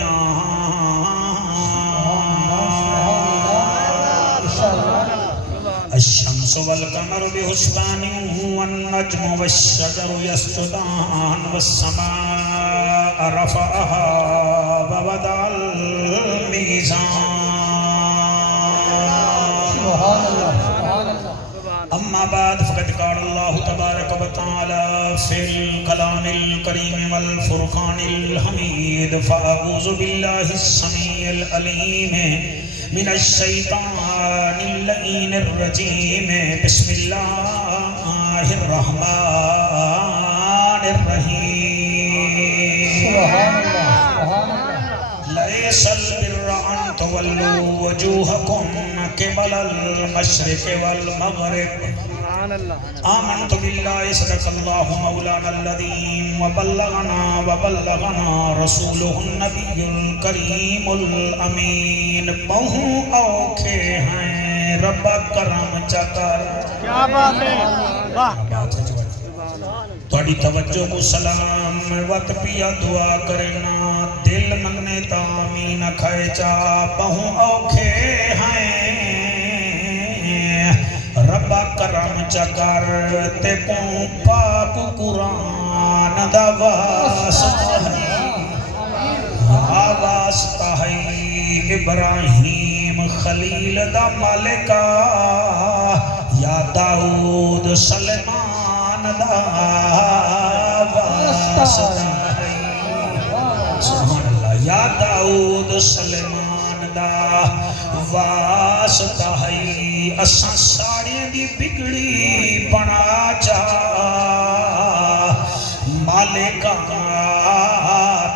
کریاں الشمس والقمر بحسبان والنجم والشجر يسجدان والسماء رفعها ووضع الميزان أما بعد فقد قال الله تبارك وتعالى في الكلام الكريم والفرقان الحميد فأعوذ بالله السميع العليم من الشيطان اللعين الرجيم بسم الله الرحمن الرحيم ليس البر أن تولوا وجوهكم قبل المشرق والمغرب آمنت بالله صدق الله مولانا الذين وبلغنا رسوله النبي الكريم الأمين بہوں اوکھے ہیں رب کرم چکر کیا بات ہے واہ توڑی توجہ کو سلام وقت پیا دعا کرنا دل مننے تامین کھائے چا بہوں اوکھے ہیں رب کرم چکر تے پوں پاک قرآن دا واسطہ ہے ابراہیم خلیل دا مالکا یا داؤد سلیمان دا واسطہ ہے سبحان اللہ یا داؤد سلیمان دا واسطہ ہے اساں سارے دی بگڑی بنا چا مالکا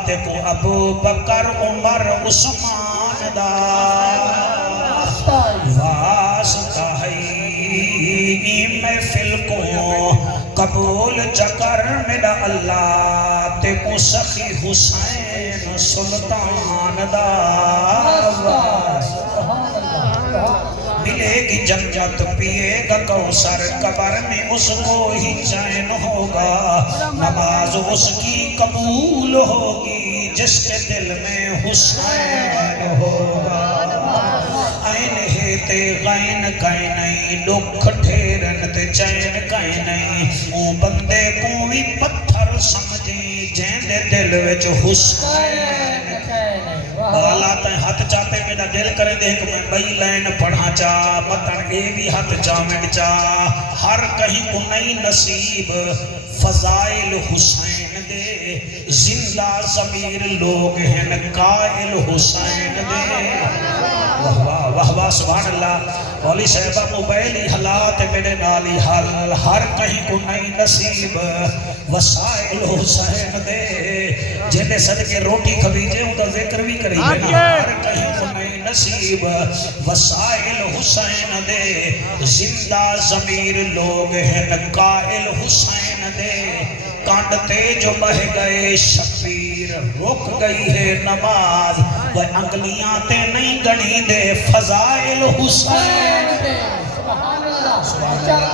تے کو ابو بکر عمر عثمان دا واسطہ ہے محفل کو قبول چکر میرا اللہ تے کو سخی حسین سلطان دا ملے گی جنت پیے گا کوثر قبر میں اس کو ہی چین ہوگا نماز اس کی قبول ہوگی جس کے دل میں حسین ہوگا این ہے تے غین کہیں نہیں لکھ ٹھیرن تے چین کہیں نہیں او بندے کو بھی پتھر سمجھی جین دے دل وچ حسین اللہ تائیں ہاتھ چاہتے میرا دل کرے دیکھ میں بئی لین پڑھا چاہ مطن اے بھی ہاتھ چاہ میں چاہ ہر کہیں کو نئی نصیب فضائل حسین دے زندہ ضمیر لوگ ہیں قائل حسین دے واہ واہ سبحان اللہ مولی صاحبہ موبائلی حالات میرے نالی حل ہر کہیں کو نئی نصیب وسائل حسین دے جنہیں صدقے روٹی کھبیجے ہوں تو ذکر بھی کری گئی ہر کہیں کو نئی نصیب وسائل حسین دے زندہ ضمیر لوگ ہیں قائل حسین دے کانٹتے جو بہ گئے شبیر رک گئی ہے نماز وہ انگلیاں تے نہیں گنی دے فضائل حسین دے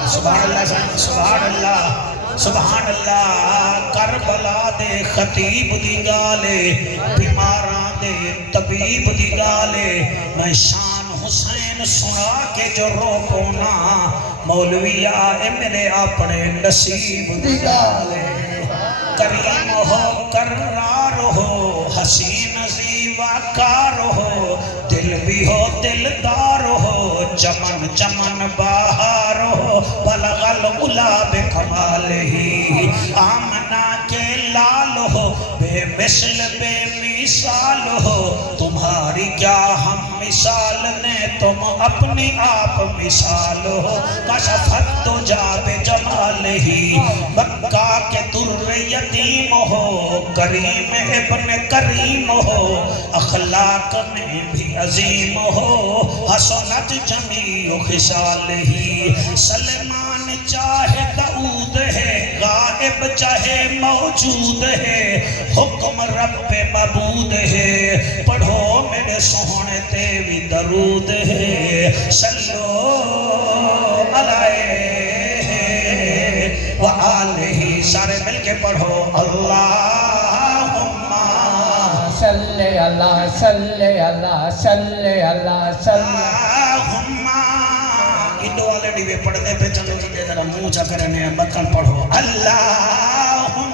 سبحان اللہ سبحان اللہ سبحان اللہ کربلا دے خطیب دی گالے بیماراں دے طبیب دی گالے میں شان حسین سنا کے جو روکونا مولوی آئے میرے اپنے نصیب دی گالے کریم ہو کرار ہو حسین زیوہ ہو دل بھی ہو دلدار ہو چمن چمن باہر ہو بلغ العلا بکمالہی آمنہ کے لال ہو بے مثل بے مثال ہو تمہاری کیا ہم مثال نے تم اپنی آپ مثال ہو کشفت تو جاب جمالہی مکہ کے در یتیم ہو کریم ابن کریم ہو اخلاق میں بھی عظیم ہو حسنت جمیع خصالہی سلمان چاہے داؤد ہے غائب چاہے موجود ہے حکم رب معبود ہے پڑھو میرے سونے تے بھی درود ہے صلو علیہ وآلہ سارے مل کے پڑھو اللہم صلی صلی اللہ صلی اللہ صلی اللہ صلی اللہم انڈو والے ڈیوے پڑھ دے پہ چلو جی دے ذرا منہ چا کرنے بکن پڑھو اللہم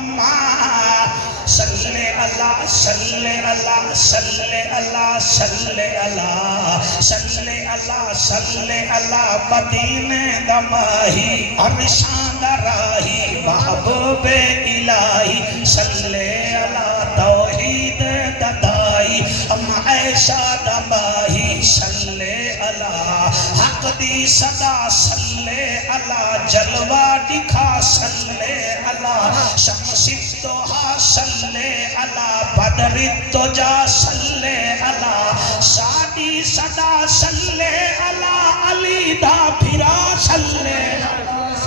صلی اللہ صلی اللہ صلی اللہ صلی اللہ صلی اللہ صلی اللہ مدینے دماہی ارشان راہی محبوب الہی صلی اللہ توحید ددائی عائشہ دماہی صلی اللہ حق دی صدا صلی اللہ جلوہ دکھا صلی اللہ شمس الضحیٰ صلی اللہ بدر الدجا صلی اللہ شادی صدا صلی اللہ علی دا پھرا صلی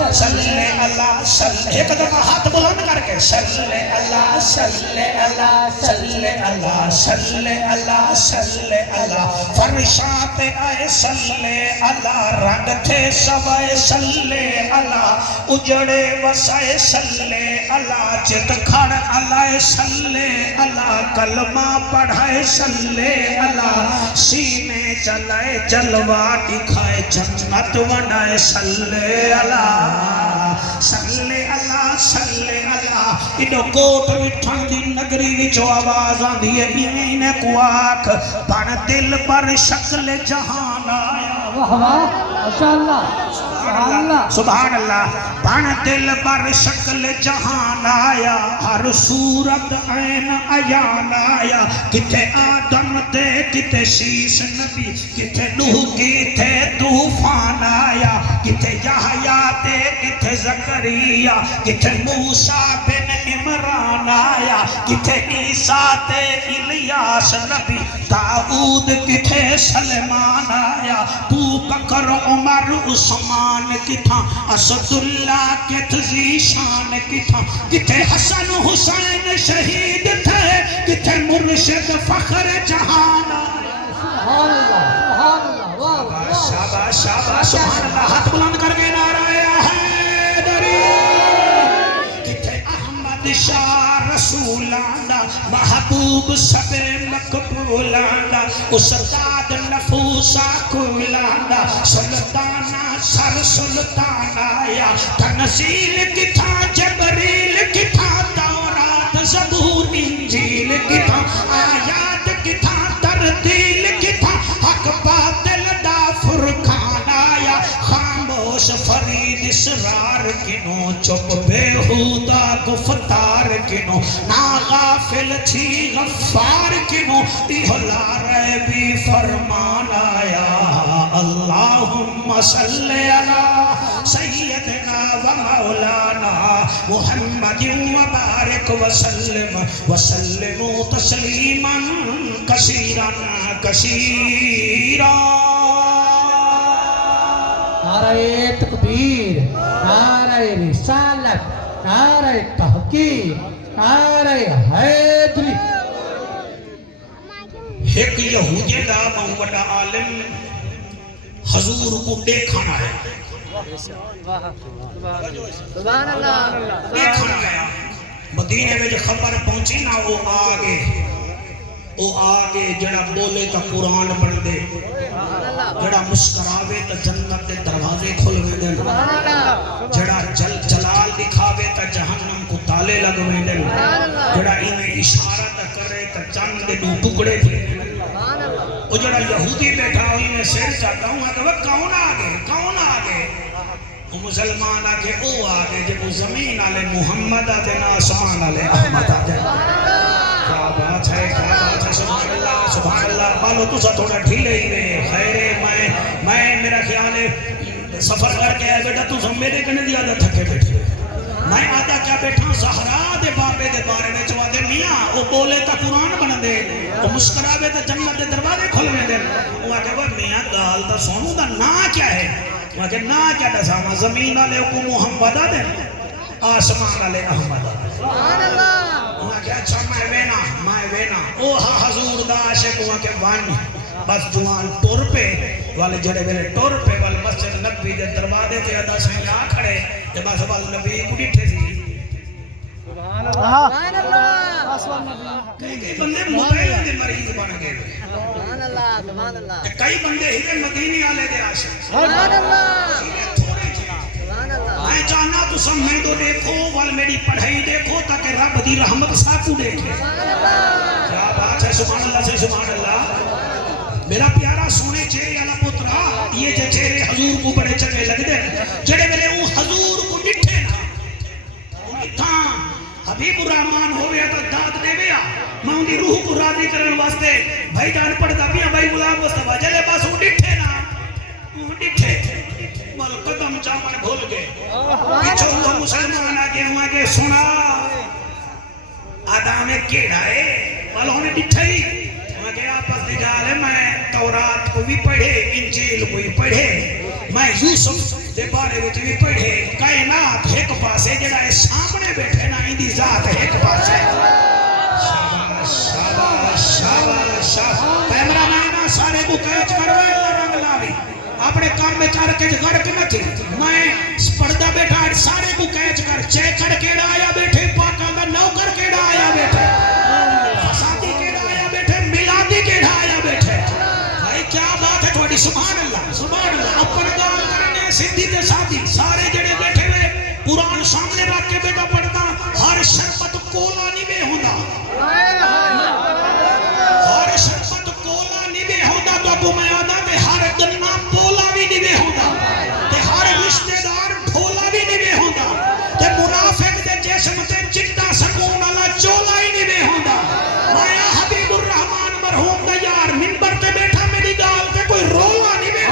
صلی اللہ صلی ایک دفعہ ہاتھ بلند کر کے صلی اللہ صلی اللہ صلی اللہ صلی اللہ صلی اللہ فرشات آئے صلی اللہ رنگ تھے سوائے صلی اللہ اجڑے وسائے صلی اللہ چت کھڑ اللہ صلی اللہ کلمہ پڑھائے صلی اللہ سینے چلائے جلوہ دکھائے جنت ونائے صلی اللہ صلی اللہ صلی اللہ انہوں کوٹ مٹھن دی نگری وچو آواز آن دیئے انہیں کو آکھ بن دل پر شکل جہان آیا سبحان اللہ بن دل پر شکل جہان آیا ہر صورت عین عیان آیا کتے آدم دے کتے شیش نبی کتے نوح کتے طوفان آیا کتے یحییٰ دے کتے زکریا کتے موسیٰ بن عمران آیا کتے عیسیٰ دے الیاس نبی داؤد کتے سلمان آیا تو بکر عمر عثمان کتھا اسد اللہ کت ذیشان کتھا کتے حسن حسین شہید تھے کتے مرشد فخر جہان شاباش شاباش سبحان اللہ ہاتھ بلند کر کے نعرہ حیدری کتے احمد شاہ رسولاندہ محبوب سب مقبولاندہ استاد نفوسہ کولاندہ سلطانہ سر سلطان آیا تنزیل کتھا جبریل کتھا تورات زبور انجیل کتھا آیات کتھا ترتیل کتھا حق باطل دا فرقان آیا خاموش فرید اسرار کنو چپ بےہودہ گفتار کنو ناغافل تھی غفار کنو تیہلا ریبی فرمان آیا اللہم صلی علی سیدنا و مولانا محمد و بارک وسلم وسلموا تسلیما کثیرا کثیرا نعرہ تکبیر نعرہ رسالت نعرہ تحقیق نعرہ حیدری ایک یہودی دا مولا عالم حضور کو دیکھانا ہے سبحان اللہ دیکھانا گیا مدینے میں جو خبر پہنچی نا وہ آگے جڑا بولے تا قرآن پڑھ دے جڑا مسکراوے تا جنت دے دروازے کھلوے دے جڑا جلال دکھاوے تا جہنم کو تالے لگوے دے جڑا انہیں اشارت کرے تا چند دے دو ٹکڑے تھے وہ جڑا یہودی بیٹھا ہوئی میں سیر چاہتا ہوں کہ وہ کون آگے وہ مسلمان آگے او آگے جب وہ زمین آلے محمد آتے نا آسمان آلے احمد آتے کیا بات ہے سبحان اللہ بالو تو سا تھوڑا ڈھیلے ہی میں خیرے میں میرا خیال ہے سفر کر کے آئے بیٹا تو میرے کنے دیا دا تھکے بیٹھے میں آدھا کیا بیٹھا زہرا دے بابے دے بارے میں چوا دے میاں وہ بولے تا قرآن بنا دے وہ مسکراوے تا جنت دے دروازے کھلوے دے وہ آگے وہ میاں گال تا سونو دا نا کیا ہے وہ آگے نا کیا دساما زمین آلے کو محمد آدے آسمان آلے احمد آدے سبحان اللہ وہ آگے اچھا میں وینا او ہاں حضور دا عاشق وہ آگے وان بس جوان ٹور پہ والے جڑے میرے ٹور پہ والے مسجد نبی دے دروازے تے ادا سے آ کھڑے تے بس والے نبی کو ڈٹھے سی سبحان اللہ کئی بندے موبائل دے مریض بن گئے سبحان اللہ سبحان اللہ تے کئی بندے ہی مدینے والے دے عاشق سبحان اللہ تھوڑے جی سبحان اللہ میں چاہنا تو سب میں تو دیکھو وال میری پڑھائی دیکھو تاکہ رب دی رحمت ساتھ دیکھے سبحان اللہ کیا بات ہے سبحان اللہ سے سبحان اللہ میرا پیارا سونے چہرے والا پترا یہ جو چہرے حضور کو بڑے چنگے لگتے ہیں جڑے ویلے وہ حضور کو ڈٹھے نا تھا حبیب الرحمان ہو گیا تو داد دے گیا میں ان کی روح کو راضی کرنے واسطے بھائی جان پڑھتا پیا بھائی غلام مصطفیٰ جلے بس وہ ڈٹھے نا وہ ڈٹھے مال قدم چاول بھول گئے پیچھو تو مسلمان آگے ہوں آگے سنا آدھا کیڑا ہے مالوں نے ڈٹھے ہی کہ آپس دی گال ہے میں تورات کو بھی پڑھے انجیل کو بھی پڑھے میں یوسف دے بارے وچ بھی پڑھے کائنات ایک پاسے جڑا ہے سامنے بیٹھے نا ان دی ذات ایک پاسے شاباش شاباش شاباش شاباش کیمرہ مین سارے کو کیچ کروے رنگ لاوی اپنے کام میں چار کے غرق نہ تھی میں پردہ بیٹھا سارے کو کیچ کر چیک کر کیڑا آیا بیٹھے پاکاں دا نوکر کیڑا آیا بیٹھے فسادی کیڑا آیا بیٹھے میلادی کیڑا آیا بیٹھے بھائی کیا بات ہے تھوڑی سبحان اللہ اپن گال کرنے سندھی تے شادی سارے جڑے بیٹھے ہوئے قرآن سامنے رکھ کے بیٹا پڑھتا ہر شربت کولا نہیں بے ہوندا ہر شربت کولا نہیں بے ہوندا تو کو میں آدھا تے ہر گنا پولا بھی نہیں بے ہوندا تے ہر رشتہ دار ڈھولا بھی نہیں بے ہوندا تے منافق دے جسم تے چٹا سکون والا چولا ہی نہیں بے ہوندا مایا حبیب الرحمان مرحوم دا یار منبر تے بیٹھا میری گال تے کوئی رولا نہیں بے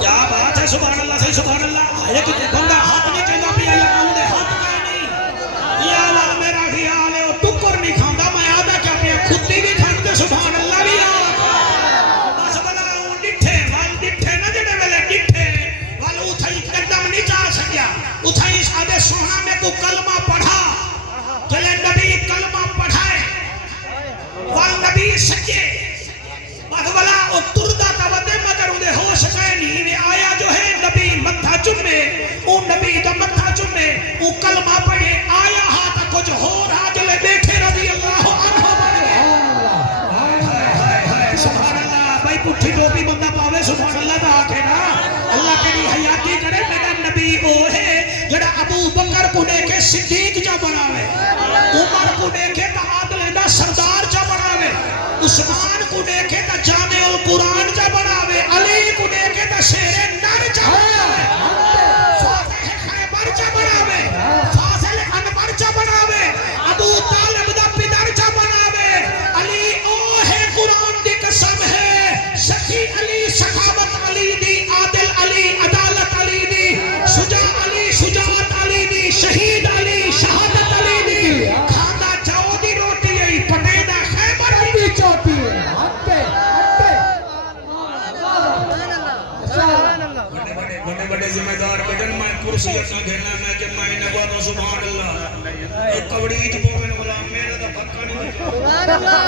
کیا بات ہے سبحان اللہ سے سبحان اللہ ایک بندہ ہاتھ نہیں چاہتا بھی اللہ آؤں دے ہاتھ کا نہیں یہ اللہ میرا خیال ہے وہ ٹکر نہیں کھاندا میں آدھا کیا پیا کھتی بھی کھانتے سبحان اللہ بھی بس بلا وہ ڈٹھے وال ڈٹھے نہ جڑے ویلے ڈٹھے وال اتھائی قدم نہیں جا سکیا اتھائی آدھے سونا میں کو کلمہ پڑھا چلے نبی کلمہ پڑھائے وال نبی سچے بلا وہ تردہ تودے مگر انہیں ہوش کہے نہیں آیا جو ہے نبی متھا چمے وہ نبی دا متھا چمے وہ کلمہ پڑھے آیا ہاتھ کچھ ہو رہا جلے بیٹھے رضی اللہ عنہ بن گئے سبحان اللہ بھائی پٹھی ٹوپی بندہ پاوے سبحان اللہ دا آکھے نا اللہ کے لیے حیاتی کرے میرا نبی وہ ہے جڑا ابو بکر کو دیکھے صدیق جا بناوے عمر کو دیکھے تا عادل دا سردار جا بناوے عثمان کو دیکھے تا جامع القرآن جا بناوے علی کو دیکھے تا شیر نر جا بناوے فاتح خیبر جا بناوے فاضل انور جا بناوے ابو طالب دا پدر جا بناوے علی او ہے قرآن دی قسم ہے سخی علی سخاوت علی دی عادل علی عدالت علی دی شجاع علی شجاعت علی دی شہید علی شہادت علی دی کھانا چاو دی روٹی ہے پٹے دا خیبر دی چوٹی ہے بڑے بڑے ذمہ دار بیٹھن میں کرسی اپنا گھیرنا میں کہ میں نگوا دو سبحان اللہ ایک کبڑیت پومن غلام میرے دا پکا نہیں سبحان اللہ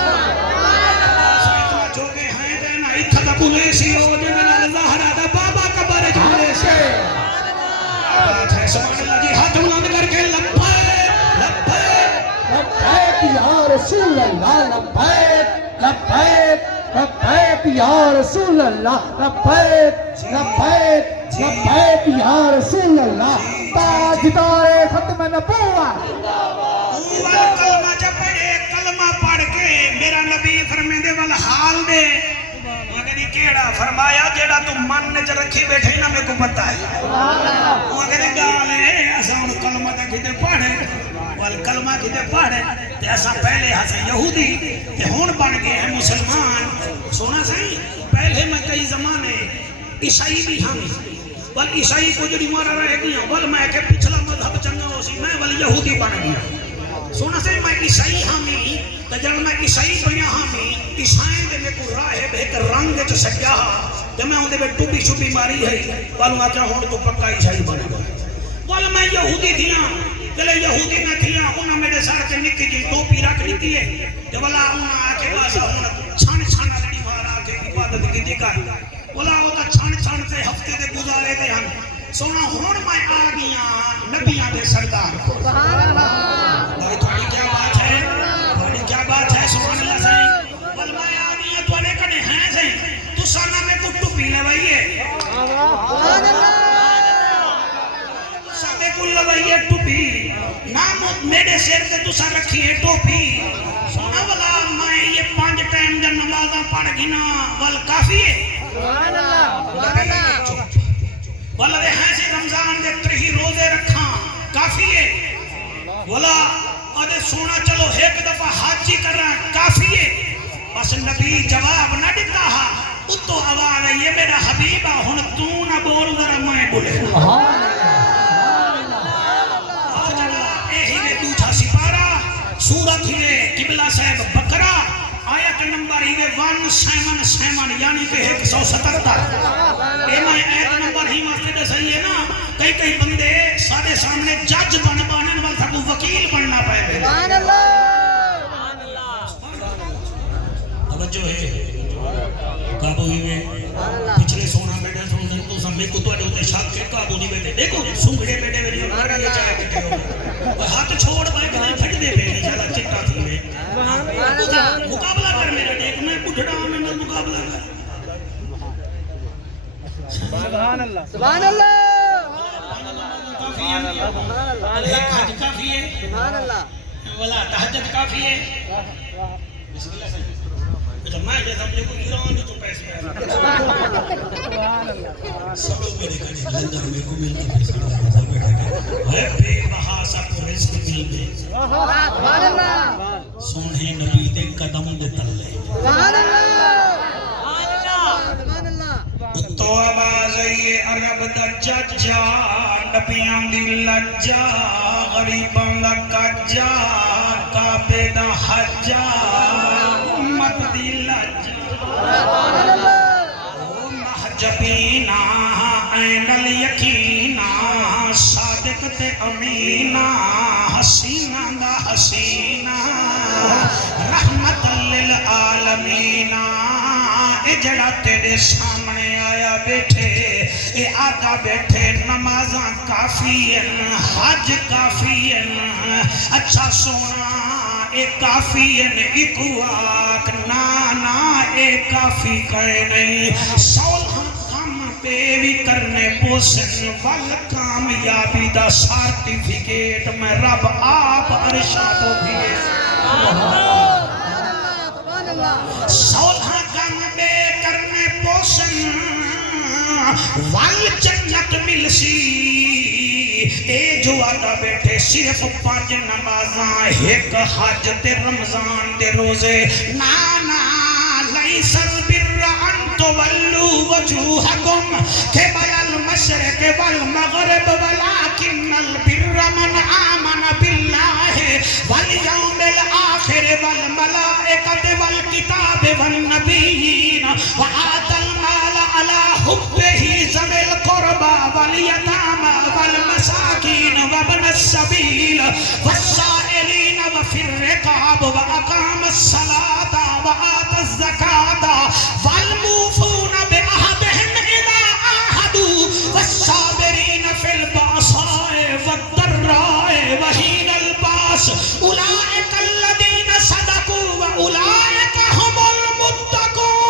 جو کہ ہیں دینا اتھا دا پولیسی ہو جنہاں زہرہ دا بابا کبر جھولے سے بات ہے سبحان اللہ جی ہاتھ بلند کر کے لبیک لبیک لبیک یا رسول اللہ لبیک لبیک لبیک یا رسول اللہ لبیک لبیک لبیک یا رسول اللہ تاجدار ختم نبوت کلمہ جب پڑھے کلمہ پڑھ کے میرا نبی فرمیندے والا حال دے مگر یہ کیڑا فرمایا جیڑا تو من نے چ رکھی بیٹھے نا میں کو پتہ ہے مگر یہ گال ہے ایسا ان کلمہ دا کتے پڑھے وال کلمہ کتے پڑھے تے ایسا پہلے ہسے یہودی تے ہون بن گئے ہیں مسلمان سونا صحیح پہلے میں کئی زمانے عیسائی بھی ہم وال عیسائی کو جو مارا رہے گیا وال میں کہ پچھلا مذہب چنگا ہو سی میں وال یہودی بن گیا سونا صحیح میں عیسائی ہمی تو جب میں عیسائی بنیا ہمی عیسائی دے میں کو راہب ایک رنگ جو سجا جب میں اندھے میں ٹوبی شوبی ماری ہے والوں آتا ہوں تو پکا عیسائی بنا گا وال میں یہودی تھیا جلے یہودی میں تھیا انہوں میرے ساتھ نکی جی ٹوپی رکھ لیتی ہے جب والا انہوں آکے باسا انہوں چھان چھان لڑی مارا آکے عبادت کی دیکھا والا ہوتا چھان چھان سے ہفتے دے گزارے دے ہم سونا ہون میں آ گیا نبیاں دے سردار کو سبحان اللہ بھائی تھوڑی کیا بات ہے تھوڑی کیا بات ہے سبحان اللہ صحیح بل میں آ گیا تو انے کنے ہیں صحیح تو سانا میں کٹو پی لوائیے سبحان اللہ سادے کو لوائیے ٹوپی نام میرے سیر کے تو سا رکھیے ٹوپی سونا والا میں یہ 5 ٹائم جن نمازہ پڑھ گنا بل کافی ہے سبحان اللہ سبحان اللہ والا دے ہیں سے رمضان دے 3 روزے رکھاں کافی ہے والا آدھے سونا چلو ایک دفعہ حاجی کر رہا ہے کافی ہے بس نبی جواب نہ دیتا ہا اتو آواز ہے یہ میرا حبیبہ ہن تو نہ بول ذرا میں بولے سورت ہی قبلہ صاحب بکرہ آیت نمبر ہی 177 یعنی کہ 177 ایمہ آیت نمبر ہی مسجد صحیح ہے نا کئی بندے سارے سامنے جج بننے والا کو وکیل بننا پائے گئے سبحان اللہ توجہ ہے قابو ہی میں پچھلے سونا بیٹھے سونا تو سمجھے کو تو ہوتے شاک کے قابو نہیں بیٹھے دیکھو سنگڑے بیٹھے ویلیوں مارے یہ چاہے بیٹھے ہو ہاتھ چھوڑ پائے کہ نہیں پھٹ دے بیٹھے چاہتا چٹا تھی میں مقابلہ کر میرا دیکھ میں بڑھڑا ہوں میں مقابلہ کر سبحان اللہ سبحان اللہ ایک حج کافی ہے سبحان اللہ والا تہجد کافی ہے بسم اللہ صحیح تو میں جیسا اپنے کو ایران تو پیسے آئے سب لوگ میرے کہنے لندر میں کو ملتا پھر سڑا بیٹھا ہے بے بہا سا کو رزق مل گئے سبحان اللہ سونے نبی دے قدم دے تلے سبحان اللہ سبحان اللہ تو آواز آئیے عرب دا ججا نبیاں دی لجا غریباں دا کجا کعبے دا حجا امت دی لجا او محجبینا عین الیقینا صادق تے امینا حسینہ دا حسینہ رحمت للعالمین اے جڑا تیرے سامنے آیا بیٹھے اے آدھا بیٹھے نمازاں کافی ہیں حج کافی ہیں اچھا سونا اے کافی ہیں ایکو آکھ نانا اے کافی کہے نہیں سولہ کام پہ بھی کرنے پوسن وال کامیابی دا سارٹیفکیٹ میں رب آپ ارشادو بھی سولہ کام پہ کرنے پوسن وال جنت مل سی اے جو آدھا بیٹھے صرف 5 نمازاں ایک حج تے رمضان دے روزے نانا لیس البر ان تولوا وجوہکم قبل المشرق والمغرب ولكن البر من آمن باللہ والیوم الآخر والملائکۃ والکتاب والنبیین وآتى المال على حبه ذوي القربى واليتامى والمساكين وابن السبيل والسائلين وفي الرقاب وأقام الصلاة وآتى الزكاة والموفون بعهدهم إذا عاهدوا والصابرين في البأساء والضراء وحين البأس أولئك الذين صدقوا وأولئك هم المتقون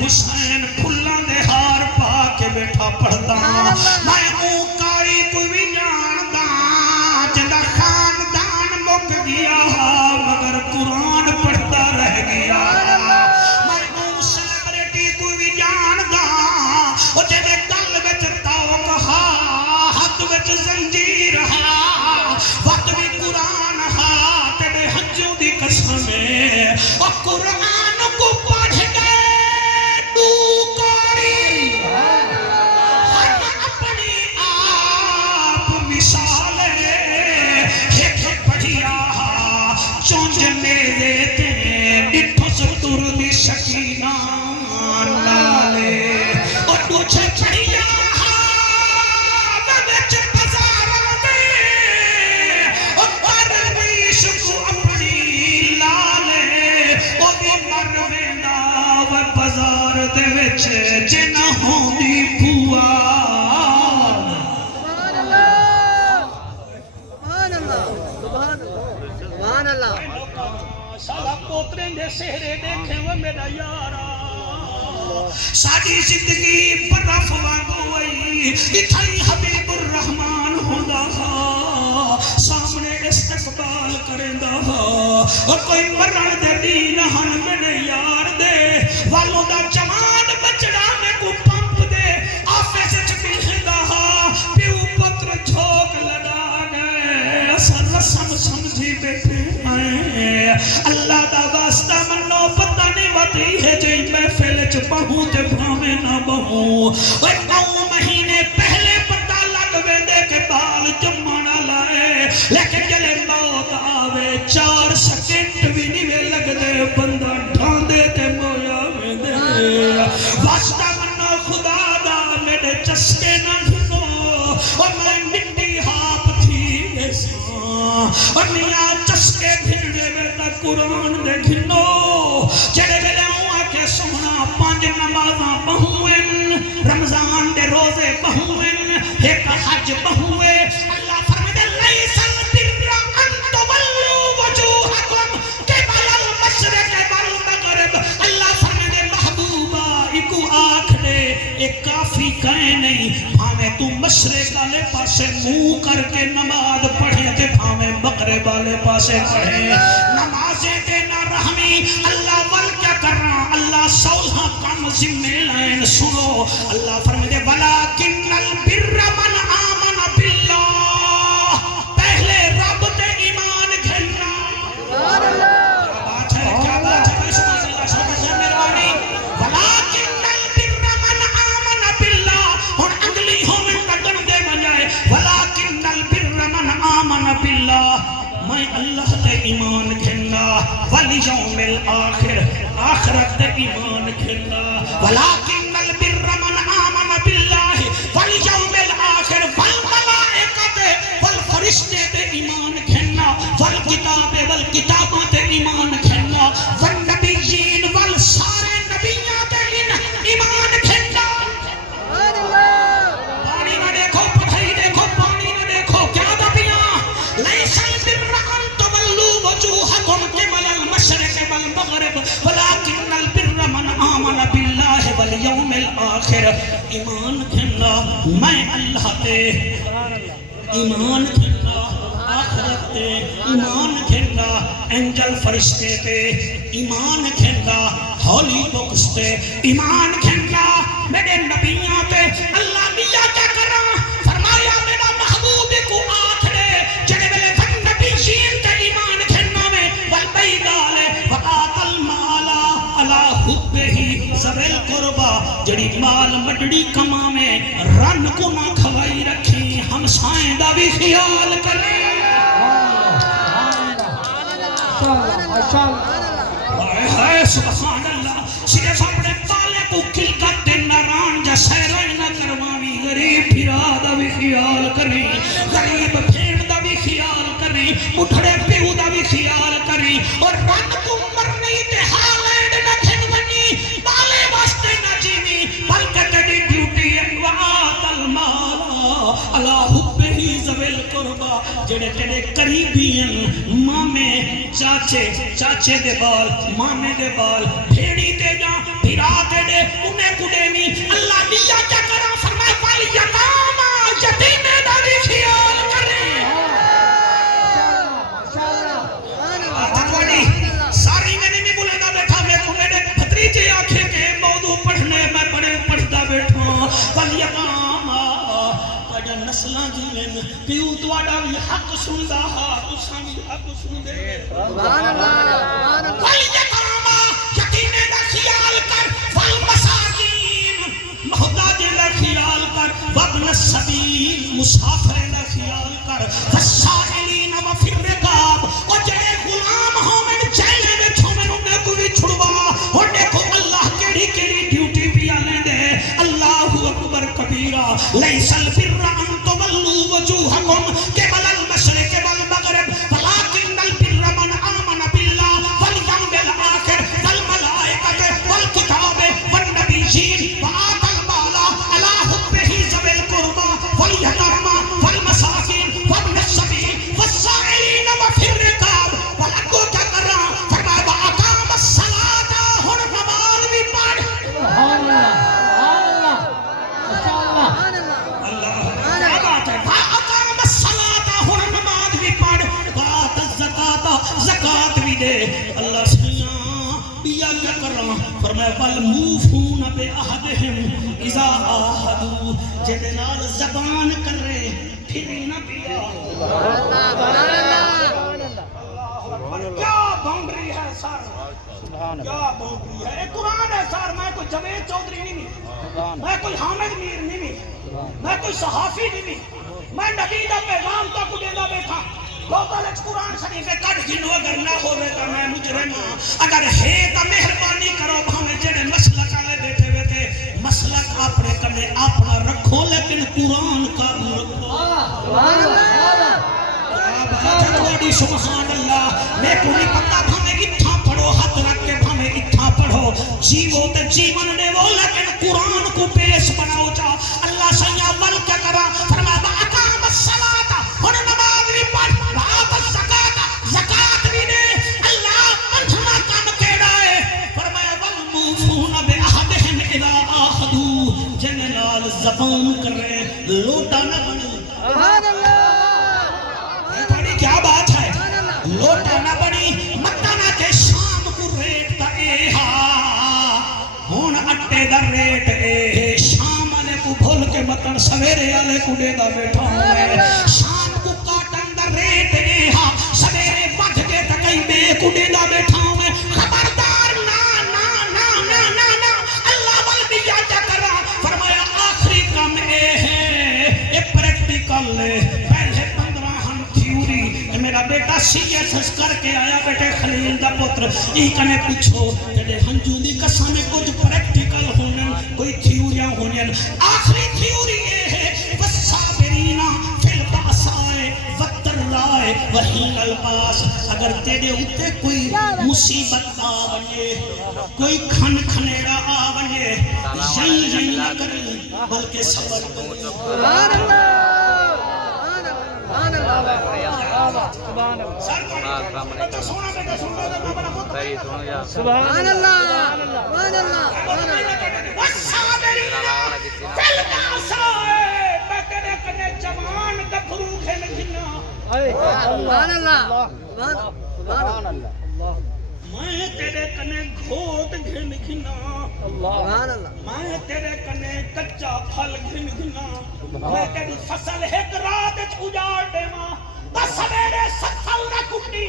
حسین پھلاں دے ہار پا کے بیٹھا پڑھدا میں اوکاری کوئی بھی جاندا جدا خاندان مک گیا مگر قرآن پڑھتا رہ گیا میں او سیلیبریٹی کوئی بھی جاندا او جدے گل وچ توق ہا ہاتھ وچ زنجیر ہا وقت بھی قرآن ہا تیرے حجوں دی قسم ہے او قرآن کو پڑھ کے چونجنے دیتے ڈٹھو ستر دی سکینہ نالے اور سہرے دیکھیں وہ میرا یارا ساری زندگی برف وانگو وئی اتھائی حبیب الرحمن ہوندا سامنے استقبال کرندا اور کوئی مرن دے دین ہن میرے یار دے والوں دا جوان بچڑا میں کو پمپ دے آفے سے چکلدا پیو پتر چھوک لڑا گئے اصل رسم سمجھی بیٹھے ہیں اللہ دا واسطہ منو پتہ نہیں وطی ہے جی محفل چ بہوں تے بھاویں نہ بہوں وہ 9 مہینے پہلے پتہ لگ ویندے کہ بال جمنا لائے لیکن جلے موت آوے 4 سیکنڈ بھی نہیں لگ دے بندہ ڈھاندے تے مویا ویندے واسطہ منو خدا دا میرے چسکے نہ ڈھنو اور میں مٹی ہاپ تھی اور میاں چسکے بھیڑے بیتا قرآن دے گھنو جڑے بلے ہوا کہ سونا 5 نمازاں بہویں رمضان دے روزے بہویں ایک حج بہویں اللہ فرمائے لیس البر ان تولوا وجوہکم قبل المشرق والمغرب اللہ فرمائے محبوبہ ایکو آنکھ دے ایک کافی کہیں نہیں بھاویں تو مشرق والے پاسے منہ کر کے نماز پڑھے تے بھاویں مغرب والے پاسے پڑھے نمازیں دینا رحمی اللہ ول کیا کرنا اللہ سوزہ کم ذمہ لائن سنو اللہ فرمائے وَلَكِنَّ الْبِرَّ مَنْ آمَنَ بِاللَّهِ پہلے رب تے ایمان گھننا سبحان اللہ کیا بات ہے بھائی سبحان اللہ سبحان اللہ مہربانی وَلَكِنَّ الْبِرَّ مَنْ آمَنَ بِاللَّهِ اور اگلی ہومن کٹن دے بجائے وَلَكِنَّ الْبِرَّ مَنْ آمَنَ بِاللَّهِ میں اللہ تے ایمان کھلنا وَالْيَوْمِ الْآخِرِ آخرت تے ایمان کھلنا وَلَكِنَّ الْبِرَّ مَنْ آمَنَ بِاللَّهِ وَالْيَوْمِ الْآخِرِ وَالْمَلَائِكَةِ وَالْفَرِشْتَةِ تے ایمان کھلنا وَالْكِتَابِ وَالْكِتَابَ تے ایمان کھلنا وَالنَّبِيِّينَ وَالْسَارِ نبیاں تے ایمان کھلنا سبحان اللہ پانی نہ دیکھو پڑھائی دیکھو پانی نہ دیکھو کیا دبیاں لیس البر ان تولوا وجوہکم قبل المشرق والمغرب ولكن البر من آمن باللہ والیوم الآخر ایمان کھلنا میں اللہ تے ایمان کھلنا آخرت تے ایمان کھلنا انجل فرشتے تے ایمان کھلنا ہولی بکس تے ایمان کھلنا میرے نبیاں تے اللہ میاں کیا کرا فرمایا میرا محبوب کو آخرے جنہے ملے فن نبیین تے ایمان کھلنا میں والبیدال وآت المالا علا حبہی زبیل قربا جڑی مال مڈڑی کما میں رن کو نہ کھوائی رکھی ہم سائیں دا بھی خیال کریں سبحان اللہ صرف اپنے پالے کو کل کرتے نران جا سیرائن نہ کروامی غریب پھرا دا بھی خیال کریں غریب پھیڑ دا بھی خیال کریں مٹھڑے پیو دا بھی خیال کریں اور رن کو مرنی تے حالینڈ نہ کھنونی پالے واسطے نہ جیوی بلکہ تیری ڈیوٹی وآت المالا اللہ حب ہی زویل قربا جڑے تیرے قریبی ہیں مامے چاچے دے بال مامے دے بال بھیڑی تے جا بھیرا تے دے انہیں کڑے نہیں اللہ لیا کیا کرا فرمائے والی یتاما یتیمے دا بھی خیال کریں ساری میں نہیں بولے دا بیٹھا میں کو میرے بھتریجے آنکھیں کے موضوع پڑھنے میں بڑے پڑھتا بیٹھا والی یتاما تاجا نسلہ جیویں پیو تو آڈا بھی حق سن دا تساں بھی حق سن دے سبحان اللہ والیتاما یتیمے دا خیال کر والمساکین محتاج دا خیال کر وابن السبیل مسافر دا خیال کر والسائلین وفی الرقاب اور جڑے غلام ہوں میں جیلے میں چھومن انہیں کو بھی چھڑوا اور دیکھو اللہ کیڑی ڈیوٹی بھی آنے دے اللہ اکبر کبیرہ لیس البر ان تولوا وجوہکم قبل المشرق والمغرب ولكن البر من آمن بالله واليوم الآخر والملائكة والكتاب والنبيين وآتى المال على حبه ذوي القربى واليتامى والمساكين فرمایا والموفون بعہدہم اذا عاہدوا جدے نال زبان کرے پھر نہ پیا کیا باؤنڈری ہے سر کیا باؤنڈری ہے یہ قرآن ہے سر میں کوئی جوید چودھری نہیں میں کوئی حامد میر نہیں میں کوئی صحافی نہیں میں نبی دا پیغام تک دینا بیٹھا گوگل ایک قرآن شریف کٹ گنو اگر نہ ہوئے تو میں مجرم اگر ہے تو مہربانی کرو بھاوے جڑے مسلک والے بیٹھے ہوئے تھے مسلک اپنے کنے اپنا رکھو لیکن قرآن کا بھی رکھو سبحان اللہ میں کو نہیں پتا بھاوے اتھا پڑھو ہاتھ رکھ کے بھاوے اتھا پڑھو جیو تے جیون دے وہ لیکن قرآن کو پیش بناؤ چاہ اللہ سیاں بل کیا کرا فرمایا اقام الصلاۃ ہن نماز بھی پڑھ وآت الزکاۃ زکات بھی دے اللہ پنجواں کام کیڑا ہے فرمایا والموفون بعہدہم اذا عاہدوا جن نال زبان کرے لوٹا نہ بنے سبحان اللہ کیا بات ہے لوٹا نہ بنی مکہ نہ کہ شام کو ریٹ تا اے ہا ہون اٹے دا ریٹ اے شام والے کو بھول کے متن سویرے والے کو دے دا بیٹھا ہوں شام کو کاٹن دا ریٹ اے ہا سویرے بڑھ کے تکئی بے کو دے دا بیٹھا ہوں خبردار نا نا نا نا نا نا اللہ والبیا کیا کرا فرمایا آخری کام اے ہے اے پریکٹیکل پہلے میرا بیٹا سی ایس ایس کر کے آیا بیٹے خلیل دا پتر ای کنے پوچھو جڑے ہنجو دی قسم میں کچھ پریکٹیکل ہونے کوئی تھیوریاں ہونے آخری تھیوری یہ ہے والصابرین فی البأساء والضراء وحین الباس اگر تیرے اوتے کوئی مصیبت آ بنے کوئی کھن کھنیڑا آ بنے یہی نہ کرے بلکہ صبر کرے سبحان اللہ سبحان اللہ سبحان اللہ والصابرین فی البأساء میں تیرے کنے جوان گبھرو کھل گھنا سبحان اللہ سبحان اللہ میں تیرے کنے گھوٹ گھن گھنا سبحان اللہ میں تیرے کنے کچا پھل گھن گھنا میں تیری فصل ایک رات اجاڑ دے ماں بس سویرے ستھل نہ کٹی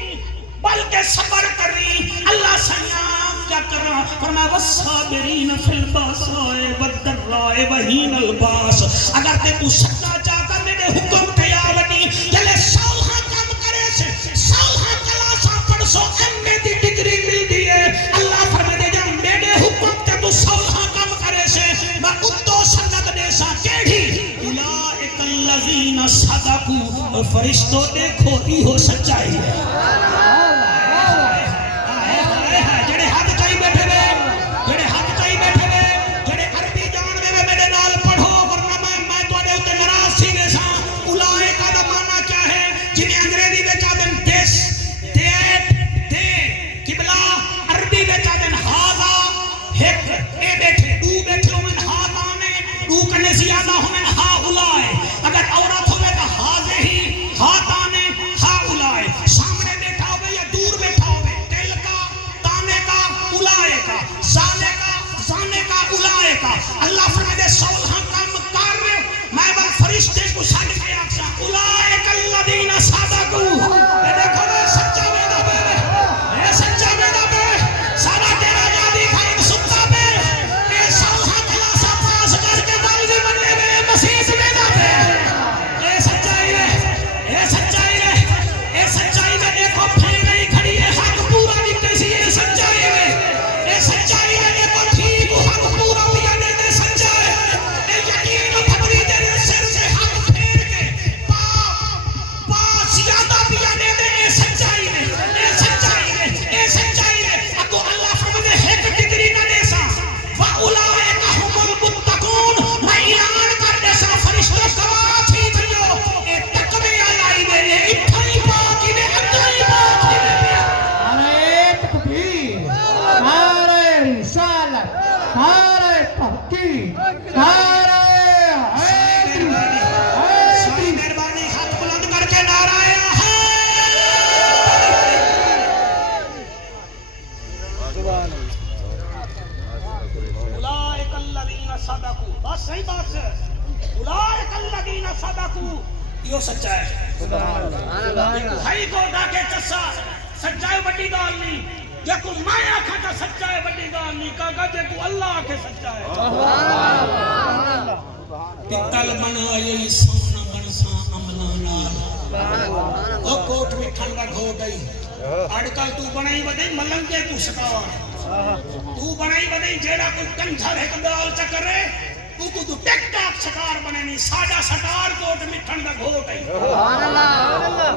بلکہ صبر کری اللہ سیام کیا کرا فرمایا والصابرین فی البأساء والضراء وحین الباس اگر تے تو سچا چاہتا میرے حکم تے آوٹی جلے سالہاں کام کرے سے سالہاں کلاساں پڑھ سو ایم اے دی ڈگری مل دیئے اللہ فرمائے جا میرے حکم تے تو سالہاں کام کرے سے میں اتو سنت دے سا کیڑی اولئک الذین صدقوا فرشتوں دیکھو ای ہو سچائی ہے جڑے ہاتھ چاہی بیٹھے وے جڑے ہاتھ چاہی بیٹھے وے جڑے عربی جان میں میرے نال پڑھو ورنہ میں تو دے اوتے ناراض سی دے سا اولئک دا معنی کیا ہے جنہیں انگریزی وچ آدن دس دیٹ دے قبلہ عربی وچ آدن ہاذا ہک اے بیٹھے دو بیٹھے ہوئے ہاتھ آنے دو کنے زیادہ ہوئے ہا اولائے اگر عورت ہوئے تو ہاذے ہی ہاتھ آنے ہا اولائے سامنے بیٹھا ہوئے یا سبحان اللہ بھائی کو ڈاکے چسا سچائے وڈی گال نہیں جے کو میں آکھاں تا سچائے وڈی گال نہیں کاکا جے کو اللہ آکھے سچائے پتل بنائے سونا بنسا عملہ نال او کوٹ میں ٹھنڈا گھو گئی اڑکل تو بنائی ودی ملنگے کو شکاوار تو بنائی ودی جیڑا کوئی کنجھر ہے کدال چکرے تو تو ٹک ٹاک سٹار بنے نہیں ساڈا سٹار کوٹ میں ٹھنڈا گھو گئی سبحان اللہ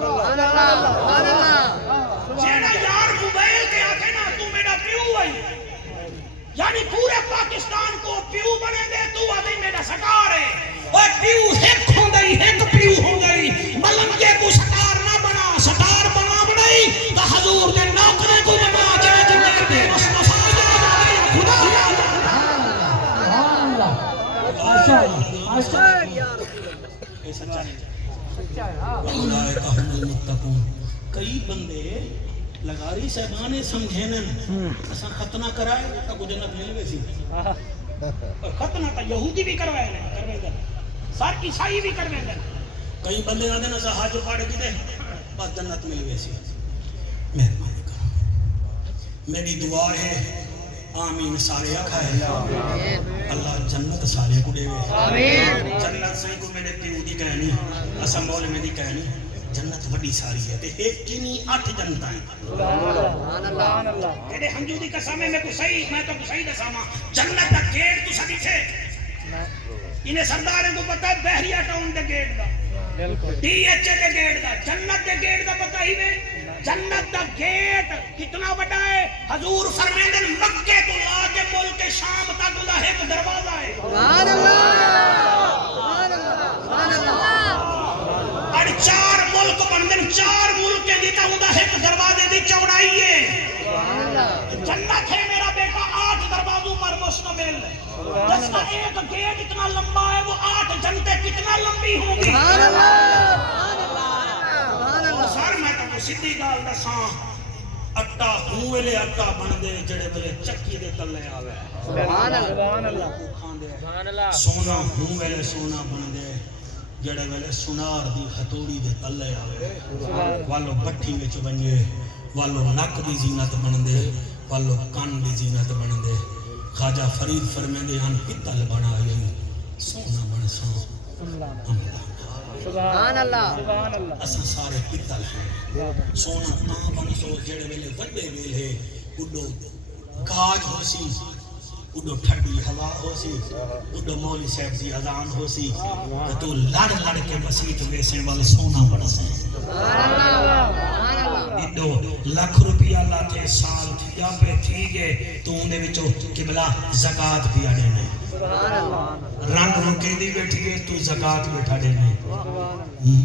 سبحان اللہ جیڑا یار موبائل کے آکے نا تو میرا پیو آئی یعنی پورے پاکستان کو پیو بنے دے تو آدھی میرا سٹار ہے اور پیو ہیک ہو گئی ہیک پیو ہو گئی ملنگے کو سٹار نہ بنا سٹار بنا بنائی تو حضور دے نوکرے کو بنا جائے جنہیں دے مصطفیٰ خدا کئی بندے لگاری صاحبانے سمجھینن اساں ختنہ کرائے تو کو جنت مل گئی سی اور ختنہ تا یہودی بھی کروائے دے سار عیسائی بھی کروائے دے کئی بندے آدھے نا حج پڑھ کے دے بس جنت مل گئی سی مہربانی کرو میری دعا ہے آمین سارے آکھائے اللہ جنت سارے کو دے آمین جنت سے کو میرے پیو دی کہنی اساں مول میں دی کہنی جنت وڈی ساری ہے تے ایک کینی 8 جنت ہیں سبحان اللہ تیرے ہنجو دی قسم ہے میں کو صحیح دساواں جنت دا گیٹ تو سبھی تھے انہیں سرداریں کو پتہ ہے بحریہ ٹاؤن دے گیٹ دا ڈی ایچ اے دے گیٹ دا جنت دے گیٹ دا پتہ ہی میں جنت دا گیٹ کتنا بڑا ہے حضور فرمیندے مکے تو لا کے ملک شام تک دا ایک دروازہ ہے سبحان اللہ سبحان اللہ اور 4 ملک بندن 4 ملک کے دیتا ہوں دا ایک دروازے دی چوڑائی ہے جنت ہے میرا بیٹا 8 دروازوں پر مشتمل جس کا ایک گیٹ اتنا لمبا ہے وہ 8 جنتیں کتنا لمبی ہوں گی سبحان اللہ سار میں تو سیدھی گال دساں اٹا ہوں ویلے اٹا بن دے جڑے ویلے چکی دے تلے آوے سبحان اللہ سونا ہوں ویلے سونا بن دے جڑے ویلے سنار دی ہتھوڑی دے تلے آوے والو بٹھی وچ ونجے والو نک دی زینت بن دے والو کان دی زینت بن دے خواجہ فرید فرمیندے ہن پتل بنائے سونا بن سو سبحان اللہ اساں سارے پتل ہیں سونا تاں بن سو جڑے ویلے وڈے ویلے اڈو کاج ہو سی اڈو ٹھنڈی ہوا ہو سی اڈو مولی صاحب دی اذان ہو سی تو لڑ لڑ کے مسیت ویسے والے سونا بن سے اڈو لاکھ روپیہ لاتے سال تھیا پہ تھی گئے تو انہیں وچوں قبلہ زکاة بھی آنے نہیں رنگ روکے دی بیٹھی ہے تو زکاة بیٹھا دے نہیں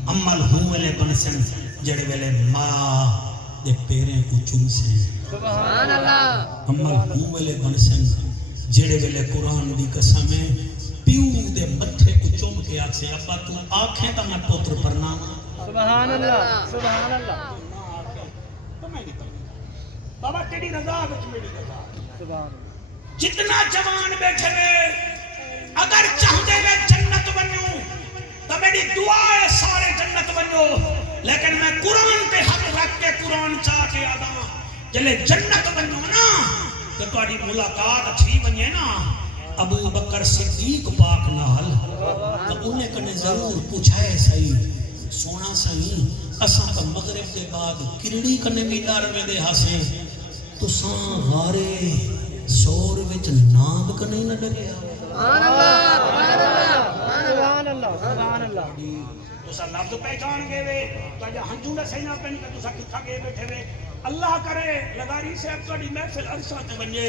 عمل ہوں ویلے بنسن جڑے ویلے ماں دے پیریں کو چم سے سبحان اللہ عمل ہوں ویلے بنسن جڑے ویلے قرآن دی قسمیں پیو دے متھے کو چم کے آگ سے ابا تو آنکھیں تا میں پوتر پرنا سبحان اللہ سبحان اللہ بابا تیری رضا وچ میری رضا سبحان جتنا جوان بیٹھے وے اگر چاہتے وے جنت بنو تو میری دعا ہے سارے جنت بنو لیکن میں قرآن پہ حق رکھ کے قرآن چاہ کے آدھا جلے جنت بنو نا تو تاری ملاقات تھی بنیے نا ابو بکر صدیق پاک نال تو انہیں کنے ضرور پوچھائے صحیح سونا صحیح اساں کا مغرب کے بعد کرڑی کنے بھی ڈار میں دے ہاسیں تو ساں غارے سور وچ ناند کنے نہ ڈریا سبحان اللہ سبحان اللہ سبحان اللہ تو سا لفظ پہچان گئے وے تو جا ہنجو نہ سینا پہنی کہ تو سا کتھا گئے بیٹھے وے اللہ کرے لگاری صاحب تو محفل عرصہ تے بنجے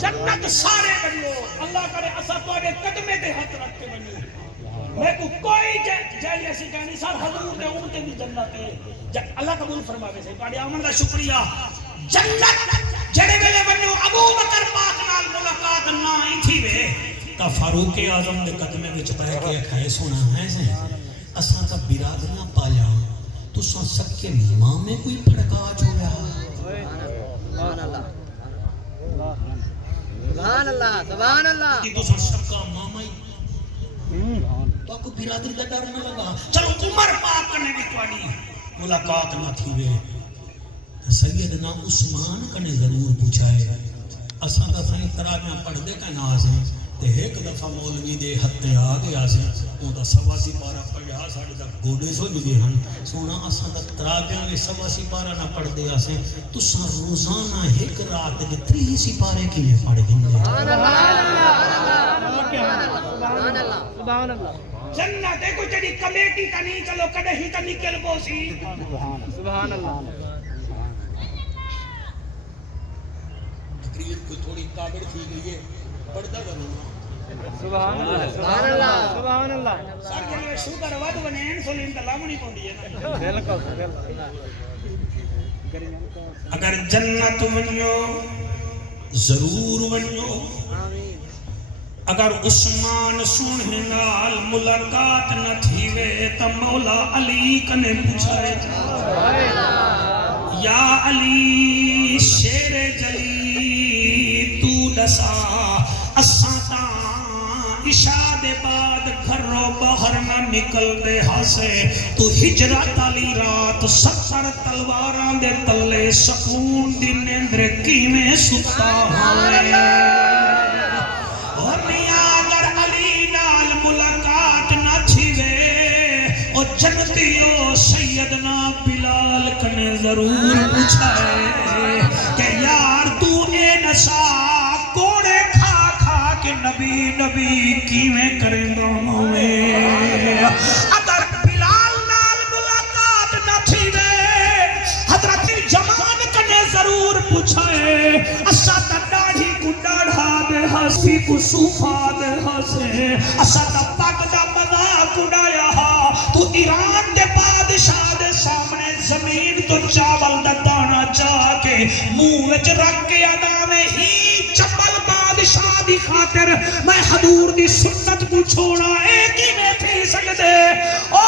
جنت سارے بنو اللہ کرے اسا تو قدمے تے ہاتھ رکھ کے بنو میں کو کوئی جیلی ایسی کہنی سار حضور دے امتے دی جنت ہے اللہ قبول فرماوے سے تو آمن دا شکریہ جنت جڑے ویلے بنو ابو بکر پاک نال ملاقات نہ ہی تھی وے تا فاروق اعظم دے قدمے وچ بیٹھ کے کھائے سونا ہے سے اساں تا برادریاں پالیا تو سا سب کے ماں میں کوئی پھڑکا چھوڑا سبحان اللہ سبحان اللہ سبحان اللہ کہ تو سا سب کا ماما ہی تو کو برادری کا ڈر نہ لگا چلو عمر پاک کرنے بھی توانی ملاقات نہ تھی وے سیدنا عثمان کنے ضرور پوچھا ہے اساں دا سائیں تراویاں پڑھ دے کا ناز ہیں تے ایک دفعہ مولوی دے ہتھے آ گیا سی اون دا سوا سی پارا پڑھیا ساڈے دا گوڈے سو جدے ہن سونا اساں دا تراویاں وچ سوا سی پارا نہ پڑھ دے اسیں تساں روزانہ ایک رات دے 30 سی پارے کیویں پڑھ گھندے سبحان اللہ سبحان اللہ جنت ہے کوئی جڑی کمیٹی کا نہیں چلو کدے ہی کا نکل بوسی سبحان اللہ تقریر کوئی تھوڑی کابڑ تھی گئی ہے پڑھتا ضرور سبحان اللہ سبحان اللہ سبحان اللہ سر جنے شوگر ود ونین سولین تے لامنی پوندی ہے نا بالکل اگر جنت ونجو ضرور ونجو اگر عثمان سونے نال ملاقات نہ تھی وے تا مولا علی کنے پوچھائے یا علی شیر جلی تو دسا اساں تاں عشاء دے بعد گھروں باہر نہ نکل دے ہاسے تو ہجرت علی رات 70 تلواراں دے تلے سکون دی نیندر کیویں ستا ہوئے جنتیو سیدنا بلال کنے ضرور پوچھائے کہ یار تو اے نشا کوڑے کھا کھا کے نبی نبی کیویں کریں گا اگر بلال نال ملاقات نہ تھی وے حضرت جمان کنے ضرور پوچھائے اسا تا داڑھی کو ڈاڑھا دے ہسی کو صوفا دے ہسے اسا تا پاک دا مذاق اڑایا تو ایران دے بادشاہ دے سامنے زمین تو چاول دا دانا چاہ کے منہ وچ رکھ کے ادا میں ہی چپل بادشاہ دی خاطر میں حضور دی سنت کو چھوڑا ایک ہی میں تھی سکتے او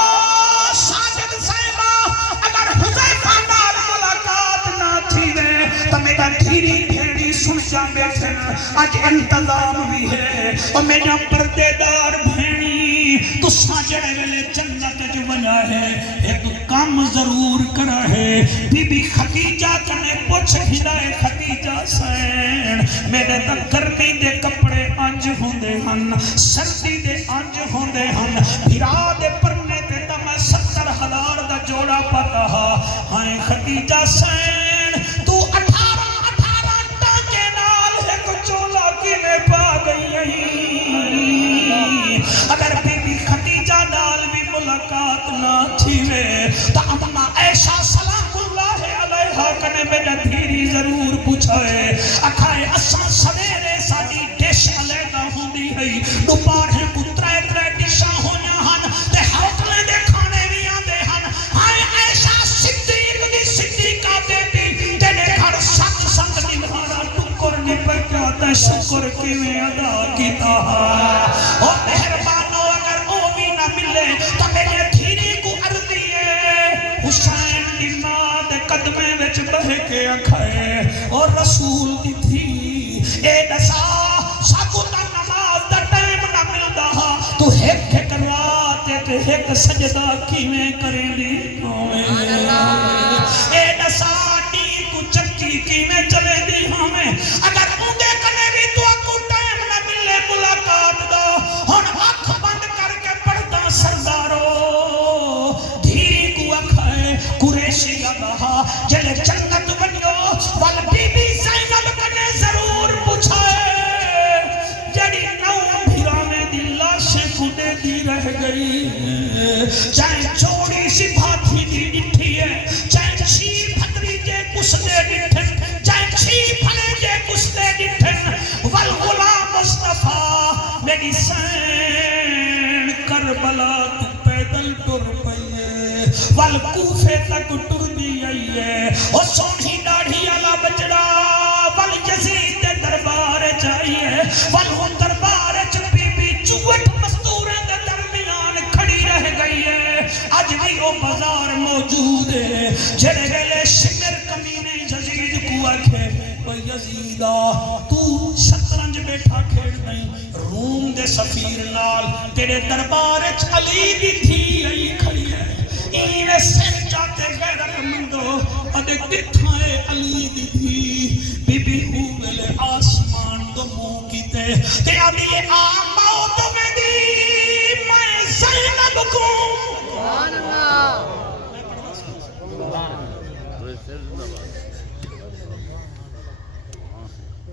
ساجد صاحبہ اگر حذیفہ نال ملاقات نہ تھی وے تو میرا دھیری بھیڑی سن جا بیٹھے آج انتظام بھی ہے اور میرا پردے دار بھیڑی تو ساجڑے ویلے جنت جو بنا ہے ایک کام ضرور کرا ہے بی بی خدیجہ کنے پوچھ ہدائے خدیجہ سین میرے تک گرمی دے کپڑے انج ہوندے ہن سردی دے انج ہوندے ہن بھرا دے پرنے تے تا میں 70,000 دا جوڑا پتا ہائیں خدیجہ سین تو 18 ٹانکے نال ایک چولا کی میں پا گئی اگر خدیجہ نال بھی ملاقات نہ تھی وے تا اماں عائشہ سلام اللہ علیہا کنے میرا دھیری ضرور پوچھائے اکھائے اساں سویرے ساڈی ڈش علیحدہ ہوندی ہے دوپہر کو ترے ڈشاں ہویاں ہن تے ہوٹلے دے کھانے وی آندے ہن ہائے عائشہ صدیق دی صدیقہ بیٹی تیرے گھر سچ سنگ نبھارا ٹکر نہیں پکیا تے شکر کیویں ادا کیتا او مہربان ملے تو میرے دھیری کو عرضیے حسین دی ماں دے قدمے وچ بہ کے اکھائے اور رسول دی تھی اے دسا ساکو تا نماز دا ٹائم نہ ملدا تو ایک رات تے ایک سجدہ کیویں کریں دی اے دسا ٹی کو چکی کیویں چلے دی ہمیں اگر اونگے کنے بھی تو کو ٹائم نہ ملے ملاقات دا ہن اکھ بند کر کے سردارو دھیری کو اکھائے قریشی اگاہا جلے جنت بنیو وال بی بی زینب کنے ضرور پوچھائے جڑی نو بھیرانے دی لاشیں کھڑے دی رہ گئی چاہے چوڑی سی بھاتھی دی ڈٹھی ہے چاہے چھی پھتری جے کس دے ڈٹھن چاہے چھی پھلے جے کس دے ڈٹھن والغلام مصطفیٰ میری سین کربلا تو پیدل ٹر پئیے والکوفے تک ٹر دی آئیے او سونی ڈاڑھی والا بچڑا وال یزید دے دربار چاہیے والو دربار چ بی بی چوٹ مستورے دے درمیان کھڑی رہ گئی ہے اج بھی وہ بازار موجود ہے جڑے ویلے شمر کمینے یزید کو آکھے او یزیدا تو شطرنج بیٹھا کھیڑ نہیں روم دے سفیر نال تیرے دربار چ علی دی تھی آئی کھڑی ہے ایویں سر جاتے گئے دو ادے کتھائے علی دی تھی بی بی ہو ویلے آسمان دو منہ کیتے تے ابھی آ موت میں دی میں زینب کو سبحان اللہ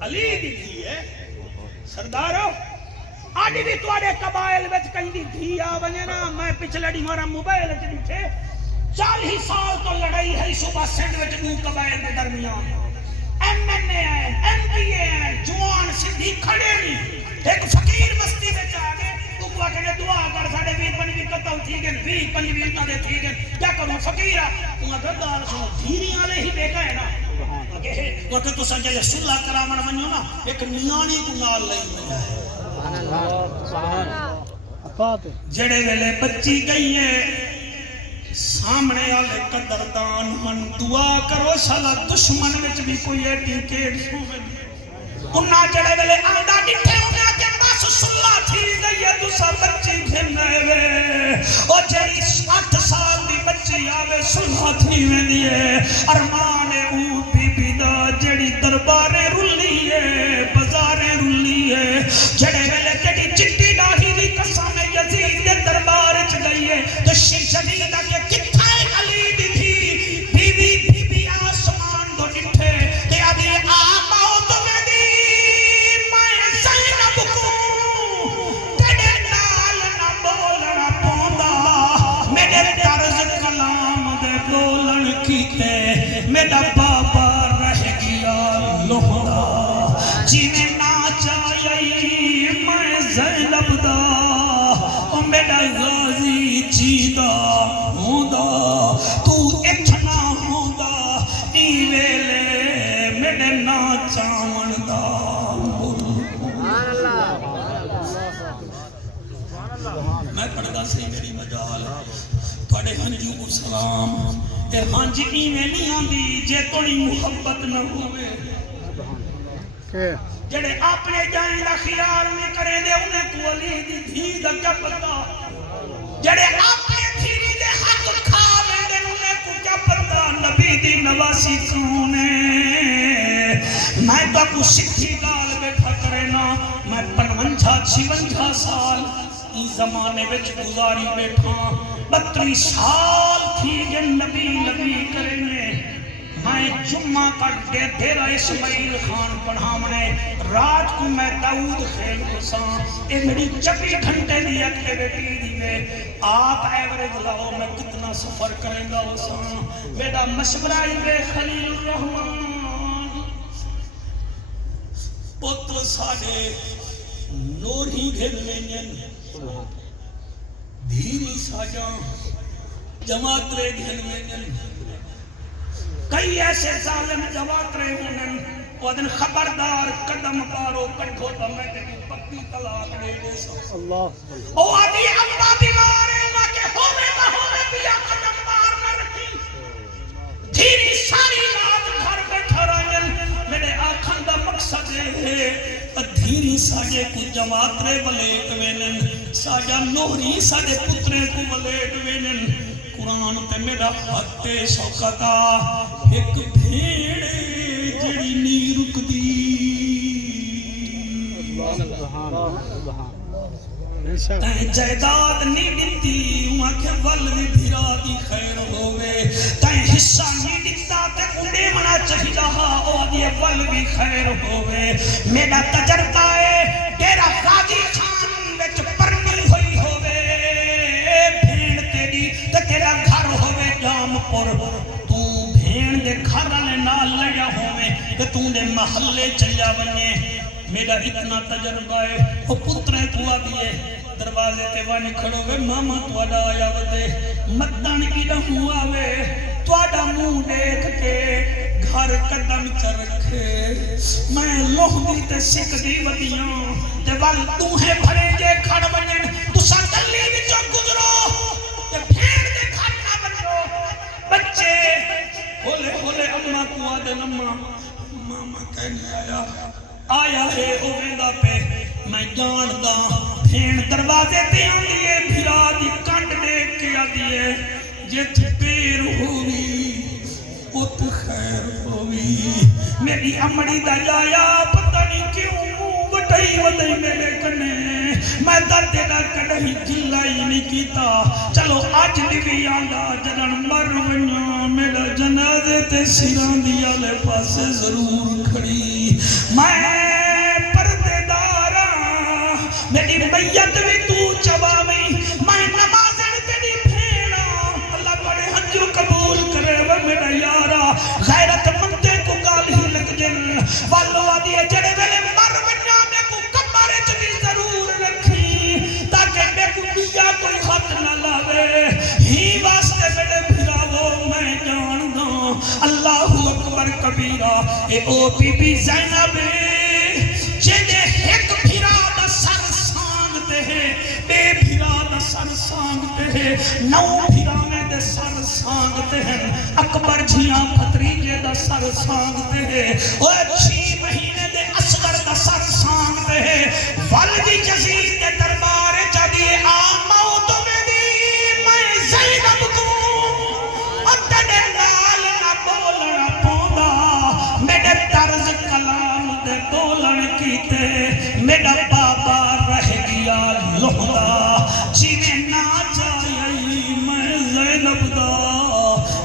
علی دی تھی ہے سردارو آڈی بھی توڑے قبائل وچ کہیں دی دھی آ بنے نا میں پچھلے ڈی مارا موبائل وچ دیکھے 40 سال تو لڑائی ہے صبح سینڈ وچ دو قبائل کے درمیان ایم این اے ہیں ایم پی اے ہیں جوان سندھی کھڑے نہیں ایک فقیر بستی میں جا کے تو کو کہ دعا کر ساڈے 20-25 قتل تھی گئے 20-25 انہاں دے تھی گئے کیا کروں فقیر تو اگر دال سو دھیری والے ہی بیٹھا ہے نا وہ کہ تو سنجے صلح کراون ونجو نا ایک نیانی کو نال لئی وجا ہے جڑے ویلے بچی گئی ہے سامنے والے قدردان من دعا کرو سالا دشمن وچ بھی کوئی ایڈی کیڑ ہوے انہاں جڑے ویلے آندا ڈٹھے انہاں تے بس صلح تھی گئی ہے تسا بچی گھنے وے او جڑی 8 سال دی بچی آوے صلح تھی ویندی ہے ارمان او بی بی دا جڑی دربارے رلی ہے بازارے رلی ہے جڑے ویلے کڈی چٹی ڈاڑھی دی قسم یزید دے دربار چ گئی ہے تو شدید کے کتھائے علی دی تھی بی بی آسمان دو ڈٹھے تے ادی آ موت میں دی میں زینب کو تیرے نال نہ بولنا پوندا میرے طرز کلام دے بولن کیتے میرا بابا رہ گیا لوہڑا جیویں نہ چاہیے میں زینب دا او میرا غازی جیدا ہوندا تو اتنا ہوندا ای ویلے میرے نا چاون دا سبحان اللہ میں پڑھدا سی میری مجال تھوڑے ہنجو کو سلام اے ہنج ایویں نہیں آندی جے تھوڑی محبت نہ ہوے جڑے اپنے جائیں دا خیال نہیں کریں دے انہیں کو علی دی دھی دا کیا پتا جڑے اپنے دھی دے حق کھا لیں دے انہیں کو کیا پتا نبی دی نواسی کونے میں تو کو سکھی گال بیٹھا کرے نا میں 55-56 سال اس زمانے وچ گزاری بیٹھا 32 سال تھی گے نبی کرنے میں جمعہ کٹ دے تیرا اسماعیل خان پڑھامنے رات کو میں داؤد خیل کو سان اے میری 24 گھنٹے دی ایکٹیویٹی دی میں آپ ایوریج لاؤ میں کتنا سفر کریں گا وہ سان میرا مشورہ بے خلیل الرحمن پتر ساڑے نور ہی گھر لینین دھیری ساجاں جماعت رے گھر لینین کئی ایسے ظالم جوات رہے ہونن وہ دن خبردار قدم پارو کٹھو تا میں تیری پکی طلاق دے دے سو اللہ او آدھی اللہ بیمار ہے اللہ کے ہوئے بیا قدم پار نہ رکھی دھیری ساری رات گھر بیٹھا رہن میرے آنکھاں دا مقصد ہے دھیری ساجے کو جوات رہے ولیٹ وینن ساجا نوری ساجے پترے کو ولیٹ وینن قرآن تے میرا حد شوقتا ایک بھیڑ جڑی نی رک دی تائیں جائداد نی ڈنتی وہاں کے ول بھی بھیرا دی خیر ہوئے تائیں حصہ نی ڈنتا تے کنڈے منا چاہی رہا او دیئے ول بھی خیر ہوئے میرا تجربہ ہے تیرا غازی خان وچ پرنی ہوئی ہوئے بھیڑ تیری تے تیرا گھر ہوئے جام پر تو بھیڑ دے گھر والے نال لڑیا ہوئے تے تو دے محلے چلیا بنے میرا اتنا تجربہ ہے وہ پترے تو آدھیے دروازے تے وانی کھڑو گے ماما تو اڈا آیا ودے مدن کی رہوں آوے تو اڈا موں دیکھ کے گھر قدم چر رکھے میں لوہ دی تے سکھ دی ودیاں تے وال توہیں بھرے جے کھڑ بنن تو سنگلی وچوں گزرو تے بھیڑ دے گھر نہ بنو بچے ہولے ہولے اماں کو آدھے نماں ماما کہنے آیا ہے اویندہ پہ میں جان دا بھین دروازے تے آندیے بھرا دی کنڈ دیکھ کے آدھیے جت پیر ہوئی میری امڑی دا جایا پتہ نہیں کیوں وٹائی ودائی میرے کنے میں دردے دا کڑھئی گلائی نہیں کیتا چلو آج بھی آندا جنن مر ونیا میرا جنازے تے سیران دیا لے پاسے ضرور کھڑی میں پردے دارا میری میت بھی تو چباوی میں نمازن تیری پھینا اللہ بڑے ہنجو قبول کرے وہ میرا یارا غیرت مندے کو گال ہی لگ جن والو آدھئے جڑے ویلے مر ونیا میں کو کمارے چلی ضرور رکھی تاکہ میں کو دیا کوئی حق نہ لاوے ہی واسطے میرے بھراو میں جان دوں اللہ اکبر کبیرہ اے او بی بی زینب جنہیں ایک بھرا دا سر سانگتے ہیں بے بھرا دا سر سانگتے ہیں نو بھرا میں دے سر سانگتے ہیں اکبر جھیاں پھتریجے دا سر سانگتے ہیں اوہ 6 مہینے دے اصغر دا سر سانگتے ہیں والدی جزید دے دربار چاہیے موت میں دی میں زینب کو اتنے نال نہ بولنا پوندا میرے طرز کلام دے بولن کیتے میرا بابا رہ گیا لہدا جیویں نہ چاہیے میں زینب دا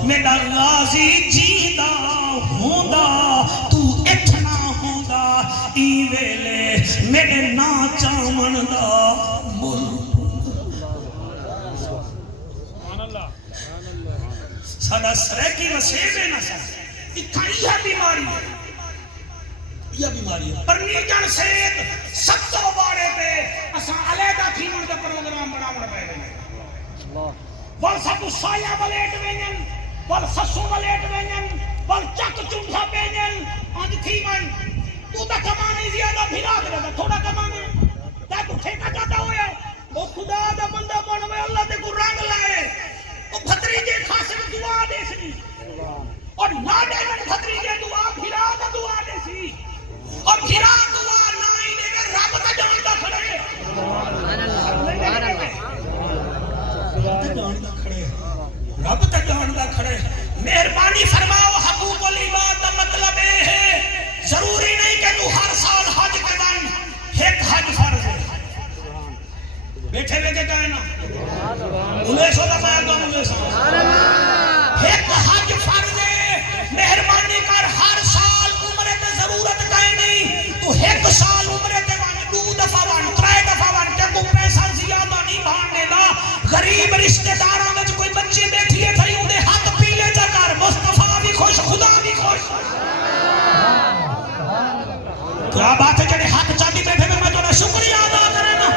میرا غازی جیدہ ہوندا تو اٹھنا ہوندا ای ویلے میرے نا چاون دا مل ساڑا سریکی وسیبے نہ سا یہ بیماری ہے یہ بیماری ہے پرنی جان سید ستو بارے پہ اساں علیدہ تھی من کا پروگرام بنا پہ گئے وال سب سایہ ولیٹ وینن وال سسو ولیٹ وینن وال چک چنڈا وینن آج تھی من تو تا کمانی زیادہ بھیرا دے رہا تھوڑا کمانی تا تو ٹھیکا جاتا ہویا وہ خدا دا بندہ بنوے اللہ تے کو رنگ لائے وہ بھتریجے خاصر دعا دے سی اور نہ دے من بھتریجے دعا بھیرا دا دعا دے سی اور بھیرا دعا نائی دے گا رب تا جان دا کھڑے رب تا جان دا کھڑے مہربانی فرماؤ حقوق العباد دا مطلب ہے ضروری نہیں کہ تو ہر سال حج کرن ایک حج فرض ہے بیٹھے بیٹھے کہے نا انہیں سو دفعہ تو مجھے ایک حج فرض ہے مہربانی کر ہر سال عمرے تے ضرورت کہیں نہیں تو ایک سال عمرے تے وان 2 دفعہ وان 3 دفعہ وان کہ کو پیسہ زیادہ نہیں بھاننے دا غریب رشتہ داراں وچ کوئی بچی بیٹھی ہے تھئی اودے ہاتھ پیلے جا کر مصطفیٰ بھی خوش خدا بھی خوش کیا بات ہے جڑے ہاتھ چاندی بیٹھے میں تو شکریہ ادا کرے نا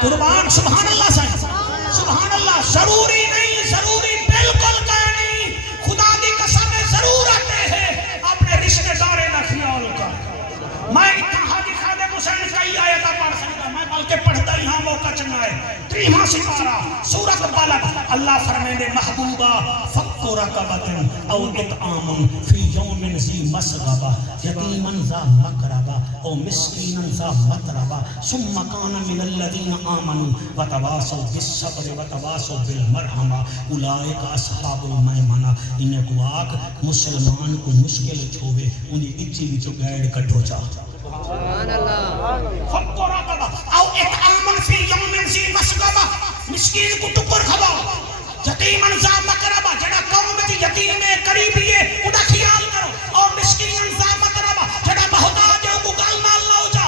قربان سبحان اللہ سبحان اللہ ضروری نہیں ضروری بالکل نہیں خدا دی قسم ضرورت ہے اپنے رشتہ دارے کا خیال کر میں اتنا حاجی خادم حسین کا ہی آیت پڑھ سکتا میں بلکہ پڑھتا ہی ہاں موقع چنا ہے 3واں سپارہ سورۃ بلد اللہ فرمائے محبوبہ فک رقبۃ او اطعام فی یوم ذی مسغبہ یتیما ذا مقربہ او مسکینا ذا متربہ ثم کان من الذین آمنوا وتواصوا بالصبر وتواصوا بالمرحمہ اولئک اصحاب المیمنہ انہیں کو آگ مسلمان کو مشکل چھوڑے انہیں اچھی بھی چو گیڑ کٹھو چاہ سبحان اللہ فک رقبہ او اطعام فی یوم ذی مسغبہ مسکین کو ٹکر کھواؤ یتیما ذا مقربہ جڑا قوم دی یتیم ہے قریبی ہے ادا خیال کرو اور مسکین ذا مقربہ جڑا محتاج ہے کو گل نال لاؤ جا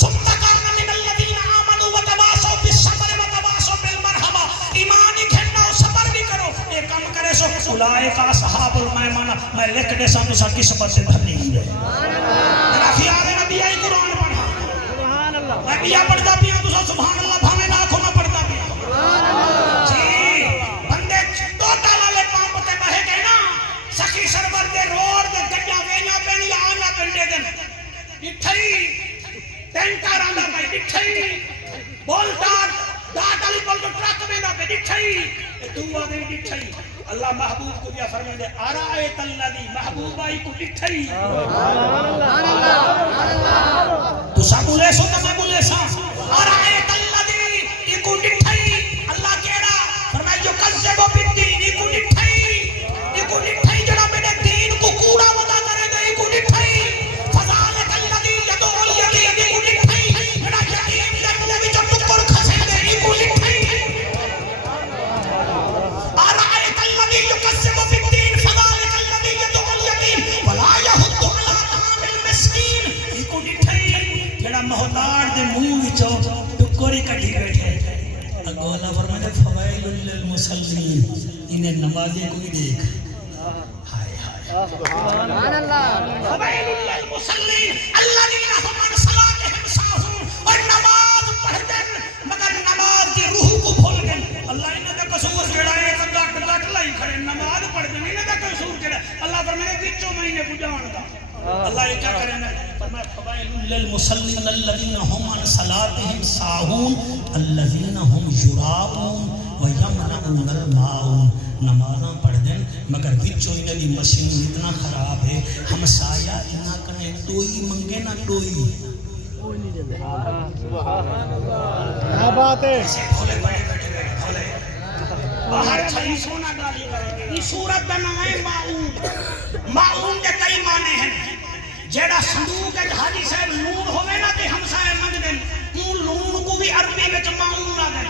ثم کان من الذین آمنوا وتواصوا بالصبر وتواصوا بالمرحمہ ایمان گھننا صبر بھی کرو یہ کام کرے سو اولئک اصحاب المیمنہ میں لکھ دے سامنے سا قسمت سے دھنی ہے سبحان اللہ میرا خیال ہے نبی آئی قرآن پڑھا سبحان اللہ میں بیا پڑھتا بھی ہوں تو سبحان اللہ بھاوے نہ آنکھوں میں پڑھتا بھی ہوں سبحان اللہ سخی سرور دے روڑ دے گڑیا وینا پینی آنا پینڈے دن اٹھائی ٹینکار آنا پہ اٹھائی بولٹار دات علی بولٹر ٹرک میں نہ پہ اٹھائی دعا دے اٹھائی اللہ محبوب کو دیا فرمائے دے آرائیت اللہ دی محبوب آئی کو اٹھائی تو سا بولے سو تو میں بولے سا آرائیت اللہ دی کو اٹھائی اللہ کہنا فرمائے جو قذب و بالدین کو اٹھائی جڑا میرے دین کو کوڑا ودا کرے گا یہ کو نٹھائی للمصلین انہیں نمازیں کوئی دیکھ ہائے ہائے سبحان اللہ فویل للمصلین الذین هم عن صلاتهم ساہون اور نماز پڑھتے مگر نماز کی روح کو بھول گئے اللہ انہاں دا قصور کیڑا ہے گٹ گٹ لائی کھڑے نماز پڑھتے انہاں دا قصور کیڑا اللہ فرمائے وچوں مہینے پجان دا اللہ یہ کیا کرے نا فرمایا فویل للمصلین الذین هم عن صلاتهم ساہون الذین هم یراؤون ویمنعون الماعون نمازاں پڑھ دیں مگر وچوں انہاں دی مشین اتنا خراب ہے ہمسایا انہاں کنے ڈوئی منگے نہ ڈوئی کیا بات ہے ایسے بھولے بڑے بیٹھے بھولے باہر چھلی سونا گالی کریں گے یہ سورت دا نام ہے معون معون کے کئی معنی ہیں جیڑا صندوق ہے حاجی صاحب نور ہوئے نا تے ہمسائے منگ دیں اون لون کو بھی عربی میں معون آ دیں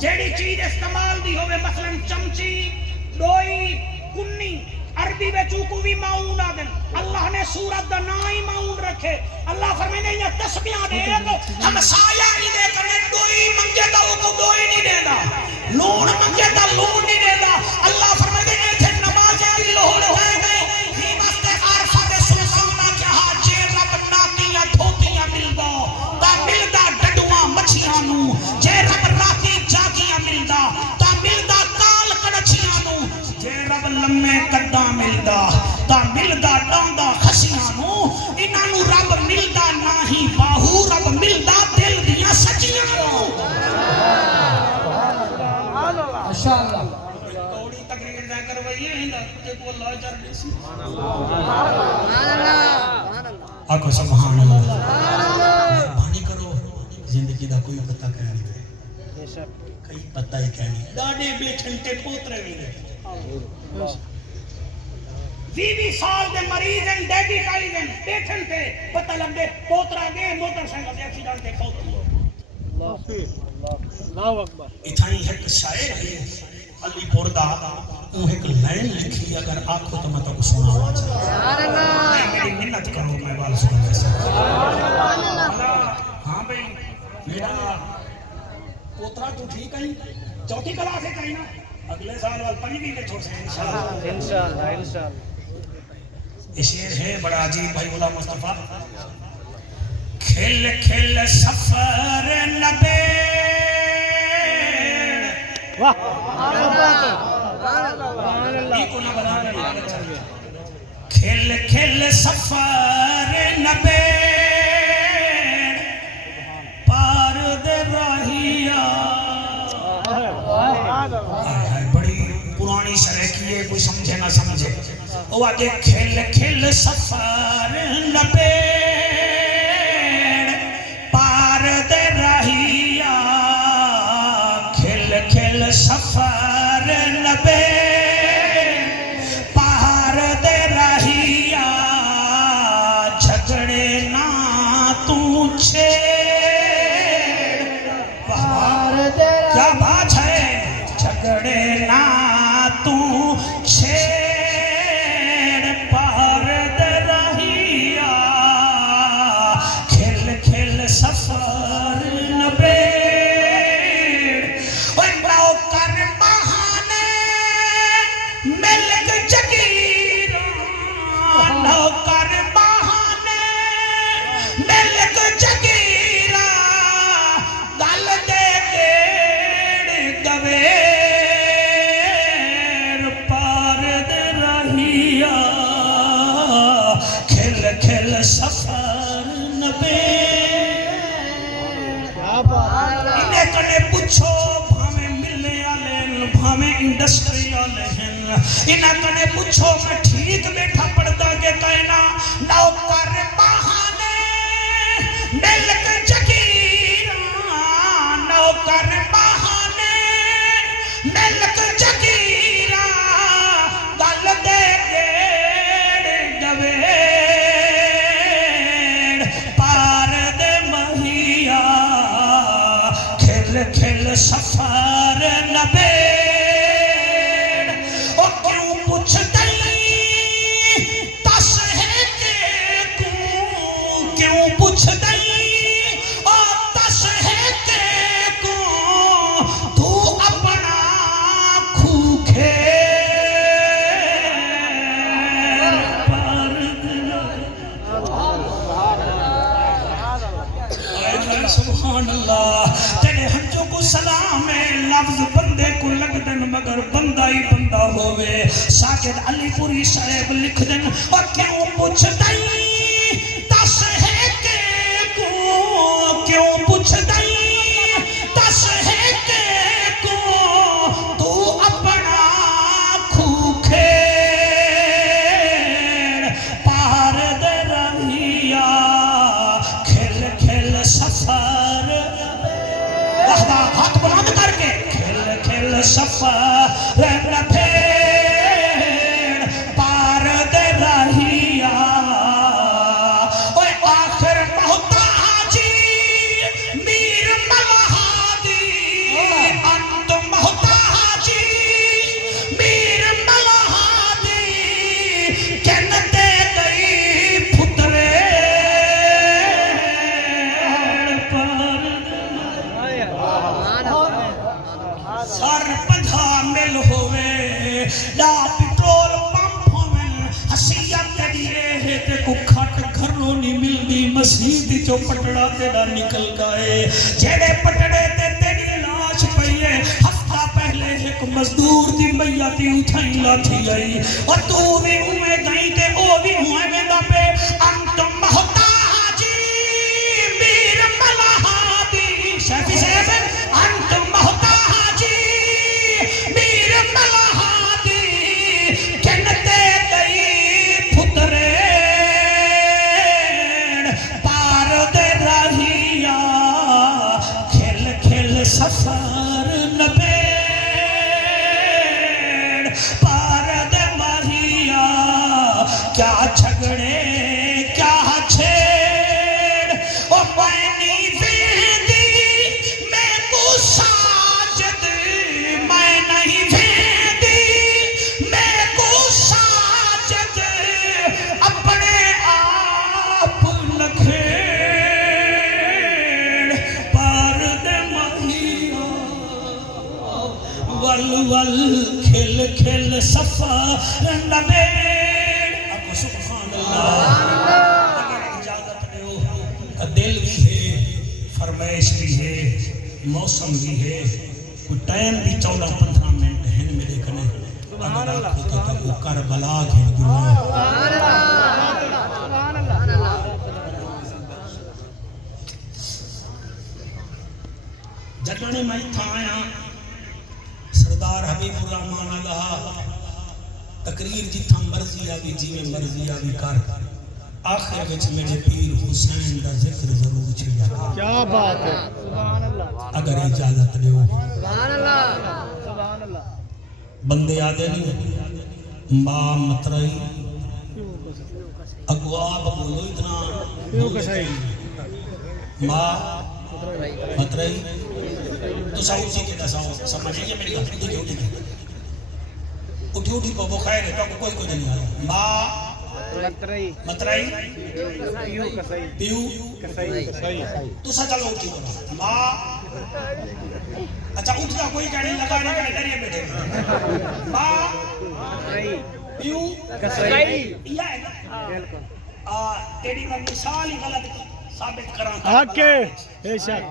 جیڑی چیز استعمال دی ہوئے مثلا چمچی ڈوئی کنی عربی میں چوکو بھی معون آ دیں اللہ نے سورت دا نام ہی معون رکھے اللہ فرمائے یہ تسبیحاں دے تو ہمسایا ہی دے کرنے ڈوئی منگے تا وہ کو ڈوئی نہیں دے دا لون منگے تا لون نہیں دے دا اللہ فرمائے یہ تھے نمازیں بھی لوڑ ہوئے گئے ہی واسطے عارفہ دے سلسلہ کہا جے رب ناکیاں دھوتیاں ملدا تا ملدا ڈڈواں مچھیاں نو جے رب راتی جاگیاں ملدا تا ملدا کال کڑچیاں نو جے رب لمے کڈاں ملدا تا ملدا ڈاندا خسیاں نو انہاں نو رب ملدا نہیں باہو رب ملدا دل دیاں سچیاں نو ماشاءاللہ کوڑی تقریر نہ کروائیے ہندا تے کو اللہ جر دے سی سبحان اللہ آکو سبحان اللہ مہربانی کرو زندگی دا کوئی پتہ کہہ نہیں بے شک کئی پتہ ہی کہہ نہیں ڈاڈے بیٹھن تے پوترے بھی نہیں 20 سال دے مریض ہیں ڈیڈی کائی دیں بیٹھن تے پتہ لگ دے پوترا دے موٹر سائیکل دے ایکسیڈنٹ تے فوت ہو اللہ اکبر اتھائی ایک شاعر ہے علی پوردا وہ ایک لائن لکھی اگر آنکھو تو میں تو سنا ہوا چاہتا سبحان اللہ میری منت کرو میں بال سن جیسا ہاں بھئی میرا پوترا تو ٹھیک ہے چوتھی کلاس ہے کہیں نا اگلے سال وال 5 مہینے چھوڑ سے انشاءاللہ انشاءاللہ انشاءاللہ یہ شعر ہے بڑا عجیب بھائی غلام مصطفیٰ کھل کھل سفر نبے واہ کیا بات ہے سبحان اللہ کھل کھل سفر نبے پار دے راہیا بڑی پرانی شرح کی ہے کوئی سمجھے نہ سمجھے وہ آگے کھل کھل سفر نبے پار دے راہیا کھل کھل سفر نبے پار دے راہیا جھگڑے نہ تو چھیڑ کیا بات ہے جھگڑے نہ تو چھیڑ پار دے راہیا کھل کھل سفر نبے کر بہانے ملک جگیران نوکر بہانے ملک جگیران گل دے گیڑ گویر پار دے رہیا کھل کھل سفر نبے کیا بات ہے انہیں کنے پوچھو بھامیں انڈسٹری والے ہیں انہیں کنے پوچھو میں ٹھیک بیٹھا پڑھتا کہ کہنا نوکر بہانے ملک جگیران نوکر بہانے ملک جگیران گل دے گیڑ گویر پار دے مہیا کھل کھل سفر نبے پوچھ دئی تس ہے کہ کو ساجد علی پوری صاحب لکھ دن اور کیوں پوچھ دائی دس ہے کہ کو کیوں پوچھ دائی دس ہے کہ کو تو اپنا کھوکھیڑ پار دے رہیا کھل کھل سفر ہاتھ بلند کر کے کھل کھل سفر نہ پھیڑ پار دے رہیا اوے آخر محتاجی میر ملہادی انت محتاجی میر ملہادی کہنتے گئی پھترے سر پنجھا مل ہوئے یا پیٹرول پمپ ہوئے حسیت دیئے ہے تے کو کھٹ گھروں نہیں مل دی مسجد جو پٹڑا تیرا نکل گئے جیڑے پٹڑے تے تیری لاش پئیے ہفتہ پہلے ایک مزدور دی میتی اٹھائی لاٹھی آئی اور تو بھی ہوئے گئی تے او بھی ہوئے گا پہ انت محتاجی میر ملہادی شیفی صاحب انت محتاجی میر ملہادی کہنتے گئی پھتریڑ پار دے رہیا کھل کھل سفر نبیڑ پار دے رہیا کیا جھگڑے کیا چھیڑ او میں نہیں ویندی میں کو ساجد میں نہیں ویندی میں کو ساجد اپنے آپ لکھیڑ پار دے مہیا ول ول کھل کھل سفر نبیڑ آپ کو سبحان اللہ اگر اجازت دیو دل بھی ہے فرمائش بھی ہے موسم بھی ہے کوئی ٹائم بھی 14-15 منٹ ہیں میرے کنے اگر آپ کو تو کربلا کے گناہ جتنے میں تھا آیا سردار حبیب الرحمان اللہ تقریر جتھا مرضی آوی جی میں مرضی آوی کر آخر وچ میرے پیر حسین دا ذکر ضرور چھیا کیا بات ہے سبحان اللہ اگر اجازت دیو سبحان اللہ سبحان اللہ بندے آدھے نہیں ماں مترائی اگو آپ بولو اتنا کیوں کسائی ماں مترائی تو ساؤ جی کے دساؤ سمجھئیے میری گھر اٹھی اٹھی پا وہ خیر ہے تو کوئی کچھ نہیں آیا ماں مترائی پیو تو سا چلو اٹھی ہونا ماں اچھا اٹھ جا کوئی کہنے لگا نہیں کہنے ڈریے بیٹھے ماں پیو یہ ہے نا تیری میں مثال ہی غلط ثابت کران حق ہے بے شک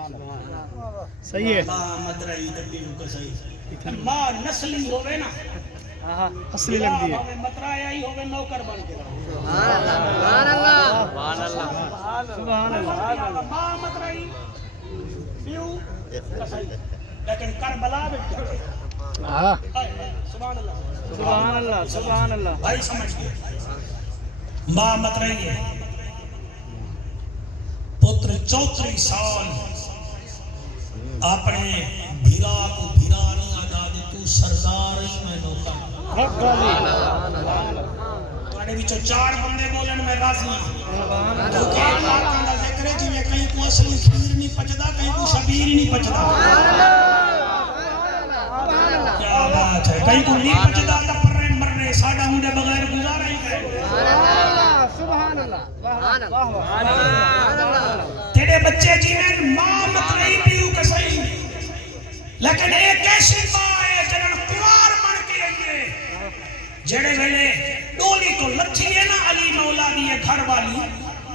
صحیح ہے ماں مترائی پیو کسائی ماں نسلی ہوئے نا اصلی لگ دی ہے مترائی آئی ہوئے نوکر بن کے سبحان اللہ سبحان اللہ ماں مترائی پیو کسائی لیکن کربلا بیٹھ جائے سبحان اللہ سبحان اللہ سبحان اللہ بھائی سمجھ گئے ماں مترائی ہے پتر 34 سال اپنے بھیرا کو بھیرا نہیں آدھا دے تو سردار ہی میں نوکر تمہارے بھی 4 بندے بولن میں راضی ہوں کیونکہ ایک بات کا ذکر ہے جی میں کہیں کو اصلی خیر نہیں پچدا کہیں کو شبیر نہیں پچدا کیا بات ہے کہیں کو نہیں پچدا تا پرے مرنے ساڑا ہوں دے بغیر گزارا ہی گئے سبحان اللہ تیرے بچے جی میں ماں مترائی پیو کسائی لیکن ایک ایسی ماں ہے جنہاں پیار بن کے آئیے جڑے ویلے ڈولی تو لچھی ہے نا علی مولا دی گھر والی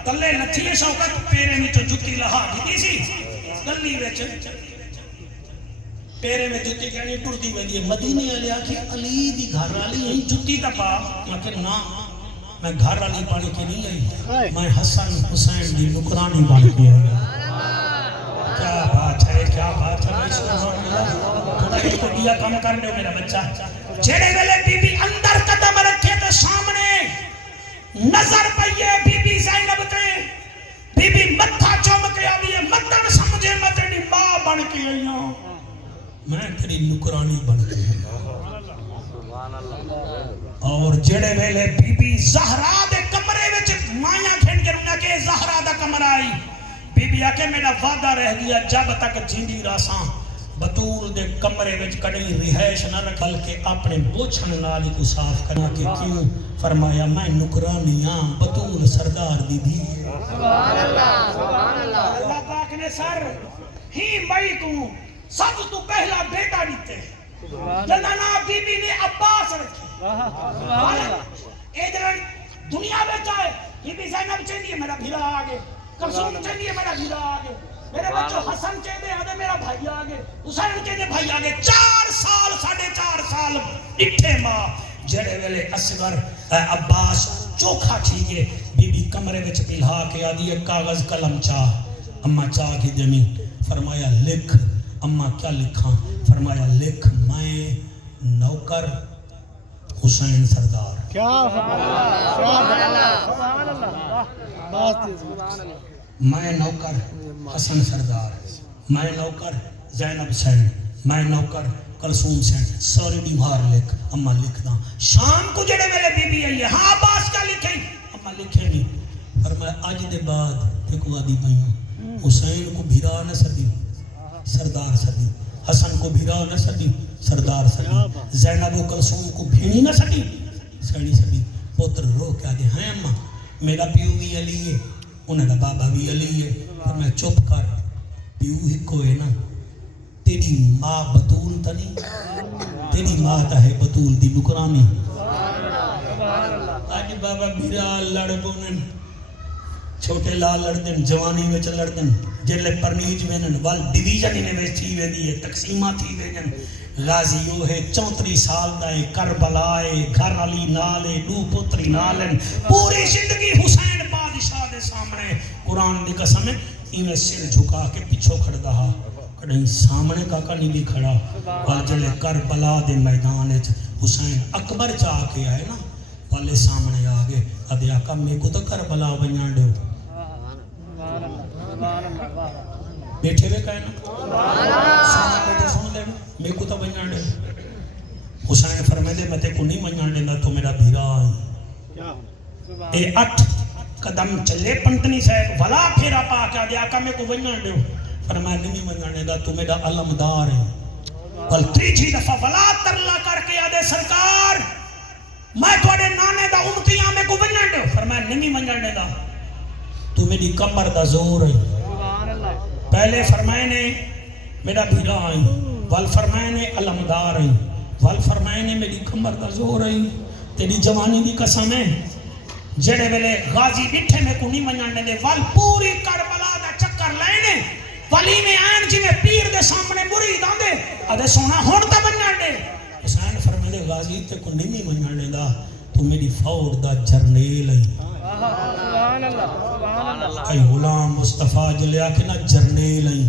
تلے لچھی ہے شوکت پیرے میں تو جتی لہا دیتی سی گلی وچ پیرے میں جتی کہنی ٹردی ویندی ہے مدینے والے آکھے علی دی گھر والی ہے جتی تا پا میں کہ نا میں گھر والی بن کے نہیں آئی میں حسن حسین دی نکرانی بن کے آئی کیا بات ہے میں سبحان اللہ تھوڑا ایک تو دیا کام کر دو میرا بچہ جڑے ویلے بی بی اندر قدم رکھے تو سامنے نظر پئیے بی بی زینب تے بی بی متھا چوم کے آدھی ہے متن سمجھے میں تیری ماں بن کے آئی ہوں میں تیری نکرانی بن کے آئی اور جڑے ویلے بی بی زہرا دے کمرے وچ مائیاں کھینڈ کے رہنا کہ زہرا دا کمرہ آئی بی بی آکے میرا وعدہ رہ گیا جب تک جیندی راساں بطول دے کمرے وچ کڑی رہائش نہ رکھل کے اپنے بوچھن نالی کو صاف کرنا کہ کیوں فرمایا میں نکرانی ہاں بطول سردار دی دی سبحان اللہ اللہ پاک نے سر ہی مئی کو سب تو پہلا بیٹا دیتے جنانا بی بی نے عباس رکھے ادھر دنیا میں جائے بی بی زینب چاہیے میرا بھیرا آگے کلثوم چاہیے میرا بھیرا آگے میرے بچوں حسن چاہیے ہمیں میرا بھائی آگے حسین چاہیے بھائی آگے 4 سال 4.5 سال اٹھے ماں جڑے ویلے اصغر عباس چوکھا ٹھیکے بی بی کمرے وچ پلہا کے آدھی ہے کاغذ قلم چاہ اماں چاہ کی دمی فرمایا لکھ اماں کیا لکھاں فرمایا لکھ میں نوکر حسین سردار کیا سبحان اللہ بات میں نوکر حسن سردار میں نوکر زینب سین میں نوکر کلثوم سین سوری بیمار لکھ اماں لکھ دا شام کو جڑے ویلے بی بی آئی ہے ہاں عباس کا لکھے اماں لکھے نہیں فرمایا آج دے بعد دیکھو آدھی پہیوں حسین کو بھیرا نہ سردی سردار سردی حسن کو بھیرا نہ سردی سردار سردی زینب و کلثوم کو بھینی نہ سردی سردی سردی پوتر رو کیا دے ہیں اماں میرا پیو بھی علی ہے انہیں دا بابا بھی علی ہے فرمایا چپ کر پیو ہی کوئے نا تیری ماں بطول تا نہیں تیری ماں تا ہے بطول دی نکرانی آج بابا بھیرا لڑ بونن چھوٹے لال لڑدن جوانی وچ لڑدن جلے پرنیج وینن وال ڈیویژن انہیں ویچ تھی ویدی ہے تقسیمہ تھی وینن غازیو ہے 34 سال دائے کربلائے گھر علی نالے دو پتری نالن پوری زندگی حسین بادشاہ دے سامنے قرآن دی قسم ہے انہیں سر جھکا کے پیچھو کھڑ دہا کڑیں سامنے کا نہیں بھی کھڑا وال جلے کربلا دے میدان حسین اکبر چاہ کے آئے نا والے سامنے آگے ادھے آقا میں کو تو کربلا بنیاں ڈے بیٹھے ہوئے کہے نا سونا بیٹھے سن لے میں کو تو بنیاں ڈے حسین فرمے دے میں تے کو نہیں بنیاں ڈے تو میرا بھیرا آئی اے 8 قدم چلے پنٹنی صاحب ولا پھیرا پا کے آدھے آقا میں کو بنیاں ڈے فرمایا نہیں بنیاں ڈے تو میرا علمدار ہے بل 3 دفعہ ولا ترلا کر کے آدھے سرکار میں تھوڑے نانے دا امتیاں میں کو بنیاں ڈے فرمایا نہیں بنیاں ڈے تو میری کمر دا زور ہے پہلے فرمائے نے میرا بھیرا آئی وال فرمائے نے علمدار آئی وال فرمائے نے میری کمر دا زور آئی تیری جوانی دی قسم ہے جڑے ویلے غازی بیٹھے میں کو نہیں منجانے دے وال پوری کربلا دا چکر لینے والی میں آئین جی میں پیر دے سامنے مرید آن دے آدھے سونا ہون تا بنجانے حسین فرمائے دے غازی تے کو نہیں منجانے دا تو میری فوج دا جرنیل آئی اے غلام مصطفیٰ جلے آکے نا جرنیل آئی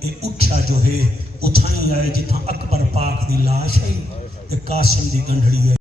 اے اٹھا جو ہے اٹھائیں آئے جتھاں اکبر پاک دی لاش آئی اے قاسم دی گنڈھڑی ہے